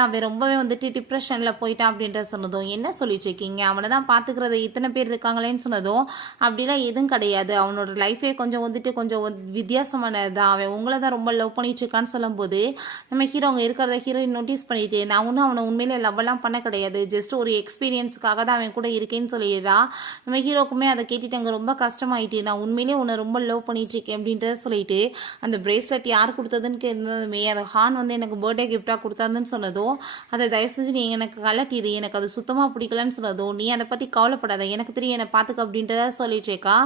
அவன் ரொம்பவே வந்துட்டு டிப்ரெஷனில் போயிட்டான் அப்படின்ற சொன்னதும் என்ன சொல்லிட்டு இருக்கீங்க, அவனை தான் பார்த்துக்கிறது இத்தனை பேர் இருக்காங்களேன்னு சொன்னதும் அப்படிலாம் எதுவும் கிடையாது, அவனோட லைஃபே கொஞ்சம் வந்துட்டு கொஞ்சம் வித்தியாசமானது தான், அவன் உங்களை தான் ரொம்ப லவ் பண்ணிட்டு இருக்கான்னு சொல்லும்போது நம்ம ஹீரோ அங்கே இருக்கிறத ஹீரோயின் நோட்டீஸ் பண்ணிட்டு நான் ஒன்றும் அவனை உண்மையிலே லவ்வெல்லாம் பண்ண கிடையாது, ஜஸ்ட் ஒரு எக்ஸ்பீரியன்ஸ் தான் அவன் கூட இருக்கேன்னு சொல்லிடுறா. நம்ம ஹீரோக்குமே அதை கேட்டுட்டு அங்கே ரொம்ப கஷ்டமாயிட்டு நான் உண்மையிலேயே உன்னை ரொம்ப லவ் பண்ணிட்டு இருக்கேன் அப்படின்றத சொல்லிட்டு அந்த பிரேஸ்லெட் யார் கொடுத்ததுன்னு கேட்டதுமே அதை ஹான் வந்து எனக்கு பர்த்டே கிஃப்டாக கொடுத்தாதுன்னு சொன்னதும் அதை தயவு செஞ்சு நீ எனக்கு கலட்டிடு, எனக்கு அது சுத்தமாக பிடிக்கலன்னு சொன்னதும் நீ அதை பற்றி கவலைப்படாத, எனக்கு தெரியும் என்னை பார்த்துக்க அப்படின்றத சொல்லிட்டு இருக்கா.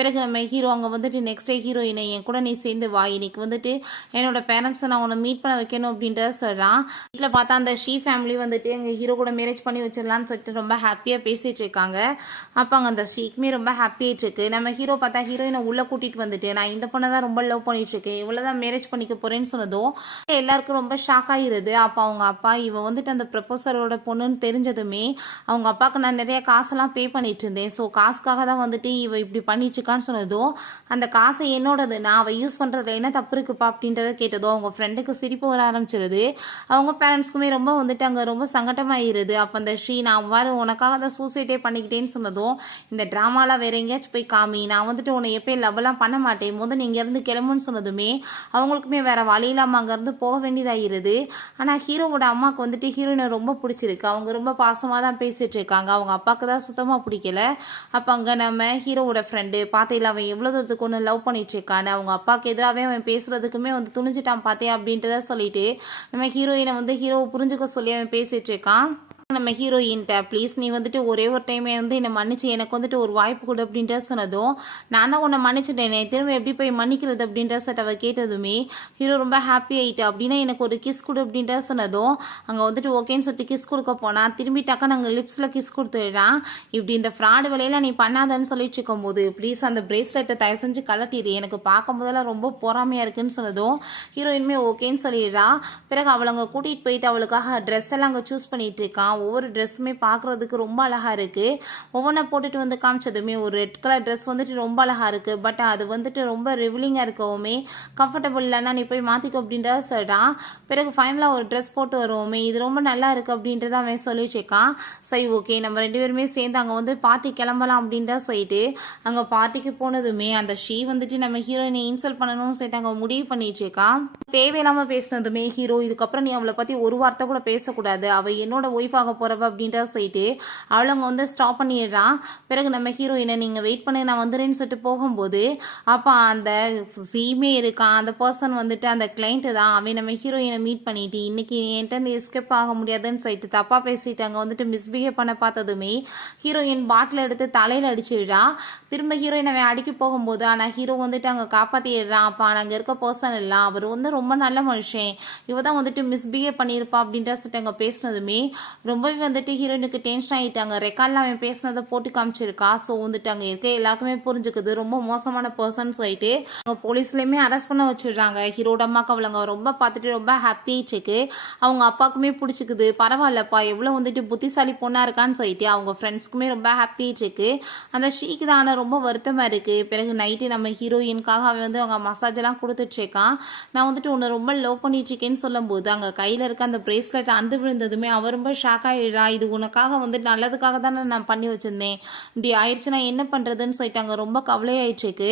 பிறகு நம்ம ஹீரோ அங்கே வந்துட்டு நெக்ஸ்ட் டே ஹீரோயினை என் கூட நீ சேர்ந்து வா, இன்னைக்கு வந்துட்டு என்னோட பேரண்ட்ஸை நான் உன்னை மீட் பண்ண வைக்கணும் அப்படின்றத சொல்கிறான். வீட்டில் பார்த்தா அந்த ஷீ ஃபேமிலி வந்துட்டு எங்கள் ஹீரோ கூட மேரேஜ் பண்ணி வச்சிடலான்னு சொல்லிட்டு ரொம்ப ஹாப்பியாக பேசிகிட்டு இருக்காங்க. அப்போ அங்கே அந்த ஷீக்குமே ரொம்ப ஹாப்பியாகிட்டு இருக்கு. நம்ம ஹீரோ பார்த்தா ஹீரோயினை உள்ளே கூட்டிகிட்டு வந்துட்டு நான் இந்த பொண்ணை தான் ரொம்ப லவ் பண்ணிட்டு இருக்கேன், இவ்வளோ தான் மேரேஜ் பண்ணிக்க போகிறேன்னு சொன்னதும் எல்லாருக்கும் ரொம்ப ஷாக் ஆகிடுது. அப்போ அவங்க அப்பா இவன் வந்துட்டு அந்த ப்ரப்போசரோட பொண்ணுன்னு தெரிஞ்சதுமே அவங்க அப்பாவுக்கு நான் நிறைய காசெல்லாம் பே பண்ணிட்டு இருந்தேன், ஸோ காசுக்காக தான் வந்துட்டு இவ இப்படி பண்ணிட்டு இருக்கான்னு சொன்னதும் அந்த காசை என்னோடது, நான் அவள் யூஸ் பண்ணுறதுல என்ன தப்பு இருக்குப்பா அப்படின்றத கேட்டதும் அவங்க ஃப்ரெண்டுக்கு சிரிப்பு வர ஆரம்பிச்சிருது. அவங்க பேரண்ட்ஸ்க்குமே ரொம்ப வந்துட்டு அங்கே ரொம்ப சங்கடமாயிருது. அப்போ அந்த ஸ்ரீ நான் வாரு உனக்காக தான் சூசைட்டே பண்ணிக்கிட்டேன்னு சொன்னதும் இந்த ட்ராமாலாம் வேற எங்கேயாச்சும் போய் காமி, நான் வந்துட்டு உன்னை எப்பயும் லவ்லாம் பண்ண மாட்டேன், முதல் இங்கேருந்து கிளம்புன்னு சொன்னதுமே அவங்களுக்குமே வேற வழி இல்லாமல் அங்கேருந்து போக வேண்டியதாகிருது. ஆனால் ஹீரோவோட அம்மாவுக்கு வந்துட்டு ஹீரோயினை ரொம்ப பிடிச்சிருக்கு, அவங்க ரொம்ப பாசமாக தான் பேசிகிட்டு இருக்காங்க, அவங்க அப்பாவுக்கு தான் சுத்தமாக பிடிக்கல. அப்போ அங்கே நம்ம ஹீரோவோட ஃப்ரெண்டு பார்த்தையில அவன் எவ்வளோ தூரத்துக்கு ஒன்று லவ் பண்ணிட்டு இருக்கான்னு அவங்க அப்பாவுக்கு எதிராகவே அவன் பேசுறதுக்குமே வந்து துணிஞ்சிட்டான் பார்த்தே அப்படின்றத சொல்லிட்டு நம்ம ஹீரோயினை வந்து ஹீரோவை புரிஞ்சுக்க சொல்லி அவன் பேசிகிட்டு இருக்கான். நம்ம ஹீரோயின்ட்ட ப்ளீஸ் நீ வந்துட்டு ஒரே ஒரு டைமே வந்து என்னை மன்னிச்சு எனக்கு வந்துட்டு ஒரு வாய்ப்பு கொடு அப்படின்ற சொன்னதும் நான் தான் உன்னை மன்னிச்சுட்டேனே திரும்ப எப்படி போய் மன்னிக்கிறது அப்படின்ற சட்ட அவள் கேட்டதுமே ஹீரோ ரொம்ப ஹாப்பி ஆகிட்டு அப்படின்னா எனக்கு ஒரு கிஸ் கொடு அப்படின்ற சொன்னதும் அங்கே வந்துட்டு ஓகேன்னு சொல்லிட்டு கிஸ் கொடுக்க போனால் திரும்பி டக்கா நாங்கள் லிப்ஸில் கிஸ் கொடுத்துடுறான். இப்படி இந்த ஃப்ராடு வேலையெல்லாம் நீ பண்ணாதன்னு சொல்லிட்டு இருக்கும்போது ப்ளீஸ் அந்த பிரேஸ்லெட்டை தயவு செஞ்சு கலட்டிடு, எனக்கு பார்க்கும் போதெல்லாம் ரொம்ப பொறாமையாக இருக்குன்னு சொன்னதும் ஹீரோயினுமே ஓகேன்னு சொல்லிடுறா. பிறகு அவளை அங்கே கூட்டிகிட்டு போயிட்டு அவளுக்காக ட்ரெஸ் எல்லாம் அங்கே சூஸ் பண்ணிட்டு இருக்கான். ஒவ்வொரு ட்ரெஸ்ஸுமே பார்க்குறதுக்கு ரொம்ப அழகாக இருக்குது, ஒவ்வொன்றா போட்டுட்டு வந்து காமிச்சதுமே ஒரு ரெட் கலர் ட்ரெஸ் வந்துட்டு ரொம்ப அழகாக இருக்குது, பட் அது வந்துட்டு ரொம்ப ரிவிலிங்காக இருக்கவுமே கம்ஃபர்டபுள் இல்லைன்னா நீ போய் மாற்றிக்க அப்படின்றத சொல்கிறான். பிறகு ஃபைனலாக ஒரு ட்ரெஸ் போட்டு வருவோமே இது ரொம்ப நல்லா இருக்குது அப்படின்றத அவன் சொல்லிட்டு இருக்கான். சரி ஓகே நம்ம 2 பேருமே சேர்ந்து அங்கே வந்து பார்ட்டி கிளம்பலாம் அப்படின்றத சொல்லிட்டு அங்கே பார்ட்டிக்கு போனதுமே அந்த ஷீ வந்துட்டு நம்ம ஹீரோயினை இன்சல்ட் பண்ணணும்னு சொல்லிட்டு அங்கே முடிவு பண்ணிட்டு இருக்கான். தேவையில்லாமல் பேசினதுமே ஹீரோ இதுக்கப்புறம் நீ அவளை பற்றி ஒரு வார்த்தை கூட பேசக்கூடாது, அவள் என்னோட ஒய்ஃபாக போகிறவ அப்படின்றத சொல்லிட்டு அவளங்க வந்து ஸ்டாப் பண்ணிடுறான். பிறகு நம்ம ஹீரோயினை நீங்கள் வெயிட் பண்ணி நான் வந்துடுறேன்னு சொல்லிட்டு போகும்போது அப்போ அந்த சீமே இருக்கான் அந்த பர்சன் வந்துட்டு அந்த கிளைண்ட்டு தான், அவன் நம்ம ஹீரோயினை மீட் பண்ணிட்டு இன்னைக்கு என்கிட்ட இந்த எஸ்கேப் ஆக முடியாதுன்னு சொல்லிட்டு தப்பாக பேசிட்டு அங்கே வந்துட்டு மிஸ்பிஹேவ் பண்ண பார்த்ததுமே ஹீரோயின் பாட்டில் எடுத்து தலையில் அடிச்சுடுறா. திரும்ப ஹீரோயின் அவன் அடிக்க போகும்போது ஆனால் ஹீரோ வந்துட்டு அங்கே காப்பாற்றிடுறான். அப்போ அங்கே இருக்க பர்சன் எல்லாம் அவர் வந்து ரொம்ப நல்ல மனுஷன், இவ தான் வந்துட்டு மிஸ்பிஹேவ் பண்ணியிருப்பா அப்படின்ற சொல்லிட்டு அங்கே பேசினதுமே ரொம்பவே வந்துட்டு ஹீரோயினுக்கு டென்ஷன் ஆகிட்டாங்க. ரெக்கார்டில் அவன் பேசினதை போட்டு காமிச்சிருக்கா. ஸோ வந்துட்டு அங்கே இருக்க எல்லாருக்குமே புரிஞ்சுக்குது ரொம்ப மோசமான பர்சன் சொல்லிட்டு அவங்க போலீஸ்லேயுமே அரெஸ்ட் பண்ண வச்சிடுறாங்க. ஹீரோட அம்மாவுக்கு அவளங்க ரொம்ப பார்த்துட்டு ரொம்ப ஹாப்பியாகிட்டு அவங்க அப்பாவுக்குமே பிடிச்சிக்குது, பரவாயில்லப்பா எவ்வளோ வந்துட்டு புத்திசாலி பொண்ணாக இருக்கான்னு சொல்லிட்டு அவங்க ஃப்ரெண்ட்ஸ்க்குமே ரொம்ப ஹாப்பியாகிட்டு அந்த ஷீக்கு தான் ரொம்ப வருத்தமாக இருக்குது. பிறகு நைட்டு நம்ம ஹீரோயினுக்காக அவன் வந்து அவங்க மசாஜெல்லாம் கொடுத்துட்ருக்கான். நான் வந்துட்டு உன்னை ரொம்ப லவ் பண்ணிட்டுருக்கேன்னு சொல்லும்போது அங்கே கையில் இருக்க அந்த பிரேஸ்லெட் அந்து விழுந்ததுமே அவன் ரொம்ப ஷாக் ஆகிடுறா. இது உனக்காக வந்து நல்லதுக்காக தானே நான் பண்ணி வச்சுருந்தேன், இப்படி ஆயிடுச்சு நான் என்ன பண்ணுறதுன்னு சொல்லிட்டு அங்கே ரொம்ப கவலையாயிடுச்சுக்கு.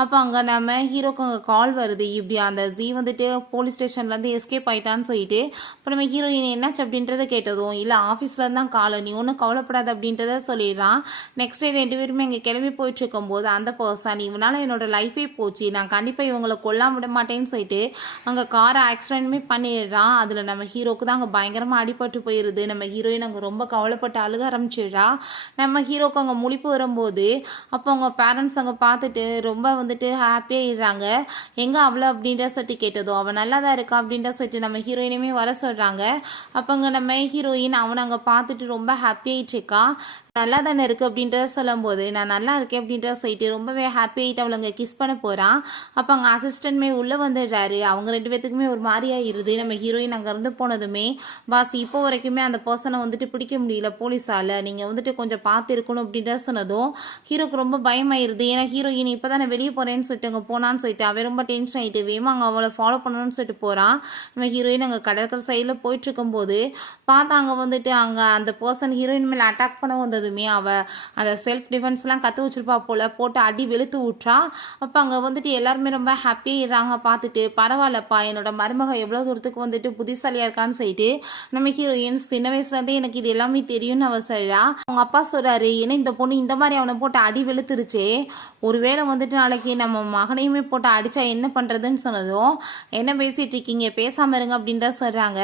அப்போ அங்கே நம்ம ஹீரோக்கு அங்கே கால் வருது, இப்படி அந்த ஜீ வந்துட்டு போலீஸ் ஸ்டேஷன்லேருந்து எஸ்கேப் ஆகிட்டான்னு சொல்லிட்டு. இப்போ நம்ம ஹீரோயின் என்னாச்சு அப்படின்றத கேட்டதும் இல்லை ஆஃபீஸில் தான் கால், நீ ஒன்றும் கவலைப்படாது அப்படின்றத சொல்லிடுறான். நெக்ஸ்ட் டே 2 பேருமே இங்கே கிளம்பி போயிட்டு இருக்கும்போது அந்த பர்சன் இவனால் என்னோட லைஃபே போச்சு, நான் கண்டிப்பாக இவங்களை கொல்லாம விட மாட்டேன்னு சொல்லிட்டு அங்கே காரை ஆக்சிடென்ட்மே பண்ணிடுறான். அதில் நம்ம ஹீரோக்கு தான் அங்கே பயங்கரமாக அடிபட்டு போயிடுது. நம்ம ஹீரோயின் அங்கே ரொம்ப கவலைப்பட்டு அழுக ஆரம்பிச்சிடுறா. நம்ம ஹீரோக்கு அங்கே முழிப்பு வரும்போது அப்போ அவங்க பேரண்ட்ஸ் அங்கே பார்த்துட்டு ரொம்ப வந்துட்டு ஹாப்பியாகிடுறாங்க. எங்கே அவ்வளோ அப்படின்ற சொல்லிட்டு கேட்டதும் அவள் நல்லா தான் இருக்கா அப்படின்ற சொல்லிட்டு நம்ம ஹீரோயினுமே வர சொல்கிறாங்க. அப்போங்க நம்ம ஹீரோயின் அவனை அங்கே பார்த்துட்டு ரொம்ப ஹாப்பியாகிட்டு இருக்கா. நல்லா தானே இருக்குது அப்படின்றத சொல்லும்போது நான் நல்லா இருக்கேன் அப்படின்றத சொல்லிட்டு ரொம்பவே ஹாப்பி ஆகிட்டு அவளை அங்கே கிஸ் பண்ண போகிறான். அப்போ அங்கே அசிஸ்டன்ட்மே உள்ளே வந்துடுறாரு. அவங்க 2 பேத்துக்குமே ஒரு மாதிரியாகிருது. நம்ம ஹீரோயின் அங்கேருந்து போனதுமே பாஸ் இப்போ வரைக்குமே அந்த பர்சனை வந்துட்டு பிடிக்க முடியல போலீஸால், நீங்கள் வந்துட்டு கொஞ்சம் பார்த்து இருக்கணும் அப்படின்றத சொன்னதும் ஹீரோக்கு ரொம்ப பயமாயிருது. ஏன்னா ஹீரோயின் இப்போ தான் நான் வெளியே போகிறேன்னு சொல்லிட்டு அங்கே போனான்னு சொல்லிட்டு அவன் ரொம்ப டென்ஷன் ஆகிட்டு வேமா அங்கே அவளை ஃபாலோ பண்ணணும்னு சொல்லிட்டு போகிறான். நம்ம ஹீரோயின் அங்கே கடற்கரை சைடில் போயிட்டுருக்கும்போது பார்த்தா அங்கே வந்துட்டு அங்கே அந்த பர்சன் ஹீரோயின் மேலே அட்டாக் பண்ண வந்ததுமே அவள் அந்த செல்ஃப் டிஃபென்ஸ்லாம் கற்று வச்சிருப்பா போல் போட்டு அடி வெளுத்து விட்றா. அப்போ அங்கே வந்துட்டு எல்லாருமே ரொம்ப ஹாப்பியாகிறாங்க பார்த்துட்டு. பரவாயில்லப்பா என்னோட மருமக எவ்வளோ தூரத்துக்கு வந்துட்டு புத்திசாலியாக இருக்கான்னு சொல்லிட்டு நம்ம ஹீரோயின் சின்ன வயசுலேருந்தே எனக்கு இது எல்லாமே தெரியும்னு அவள் சொல்கிறா. அவங்க அப்பா சொல்கிறாரு ஏன்னா இந்த பொண்ணு இந்த மாதிரி அவனை போட்டு அடி வெளுத்துருச்சு, ஒருவேளை வந்துட்டு நாளைக்கு நம்ம மகனையுமே போட்டு அடித்தா என்ன பண்ணுறதுன்னு சொன்னதும் என்ன பேசிகிட்டு இருக்கீங்க பேசாமல் இருங்க அப்படின்றத சொல்கிறாங்க.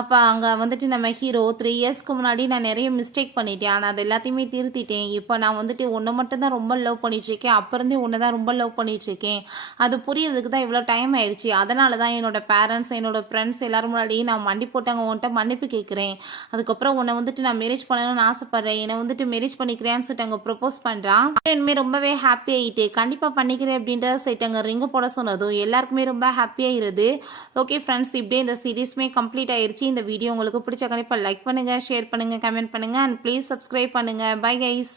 அப்போ அங்கே வந்துட்டு நம்ம ஹீரோ 3 இயர்ஸ்க்கு முன்னாடி நான் நிறைய மிஸ்டேக் பண்ணிட்டேன், ஆனால் அது எல்லாத்தையுமே திருத்திட்டேன். இப்போ நான் வந்துட்டு உன்னை மட்டும் தான் ரொம்ப லவ் பண்ணிகிட்ருக்கேன், அப்போ இருந்தே உன்னை தான் ரொம்ப லவ் பண்ணிகிட்ருக்கேன். அது புரியறதுக்கு தான் இவ்வளோ டைம் ஆயிடுச்சு. அதனால தான் என்னோட பேரண்ட்ஸ் என்னோட ஃப்ரெண்ட்ஸ் எல்லாரும் முன்னாடி நான் மண்டி போட்டாங்க உன்கிட்ட மன்னிப்பு கேட்குறேன். அதுக்கப்புறம் உன்னை வந்துட்டு நான் மேரேஜ் பண்ணணும்னு ஆசைப்பட்றேன், என்னை வந்துட்டு மேரேஜ் பண்ணிக்கிறேன்னு சொல்லிட்டு அங்கே ப்ரப்போஸ் பண்ணுறான். இனிமேல் ரொம்பவே ஹாப்பி ஆகிட்டு கண்டிப்பாக பண்ணிக்கிறேன் அப்படின்றத சொல்லிட்டு அங்கே ரிங்கு போட சொன்னதும் எல்லாருக்குமே ரொம்ப ஹாப்பியாகிருது. ஓகே ஃப்ரெண்ட்ஸ், இப்படியே இந்த சீரீஸ்மே கம்ப்ளீட் ஆயிடுச்சு. இந்த வீடியோ உங்களுக்கு பிடிச்ச கண்டிப்பாக லைக் பண்ணுங்கள், ஷேர் பண்ணுங்கள், கமெண்ட் பண்ணுங்கள் அண்ட் ப்ளீஸ் சப்ஸ்கிரைப் பண்ணுங்கள். Bye guys.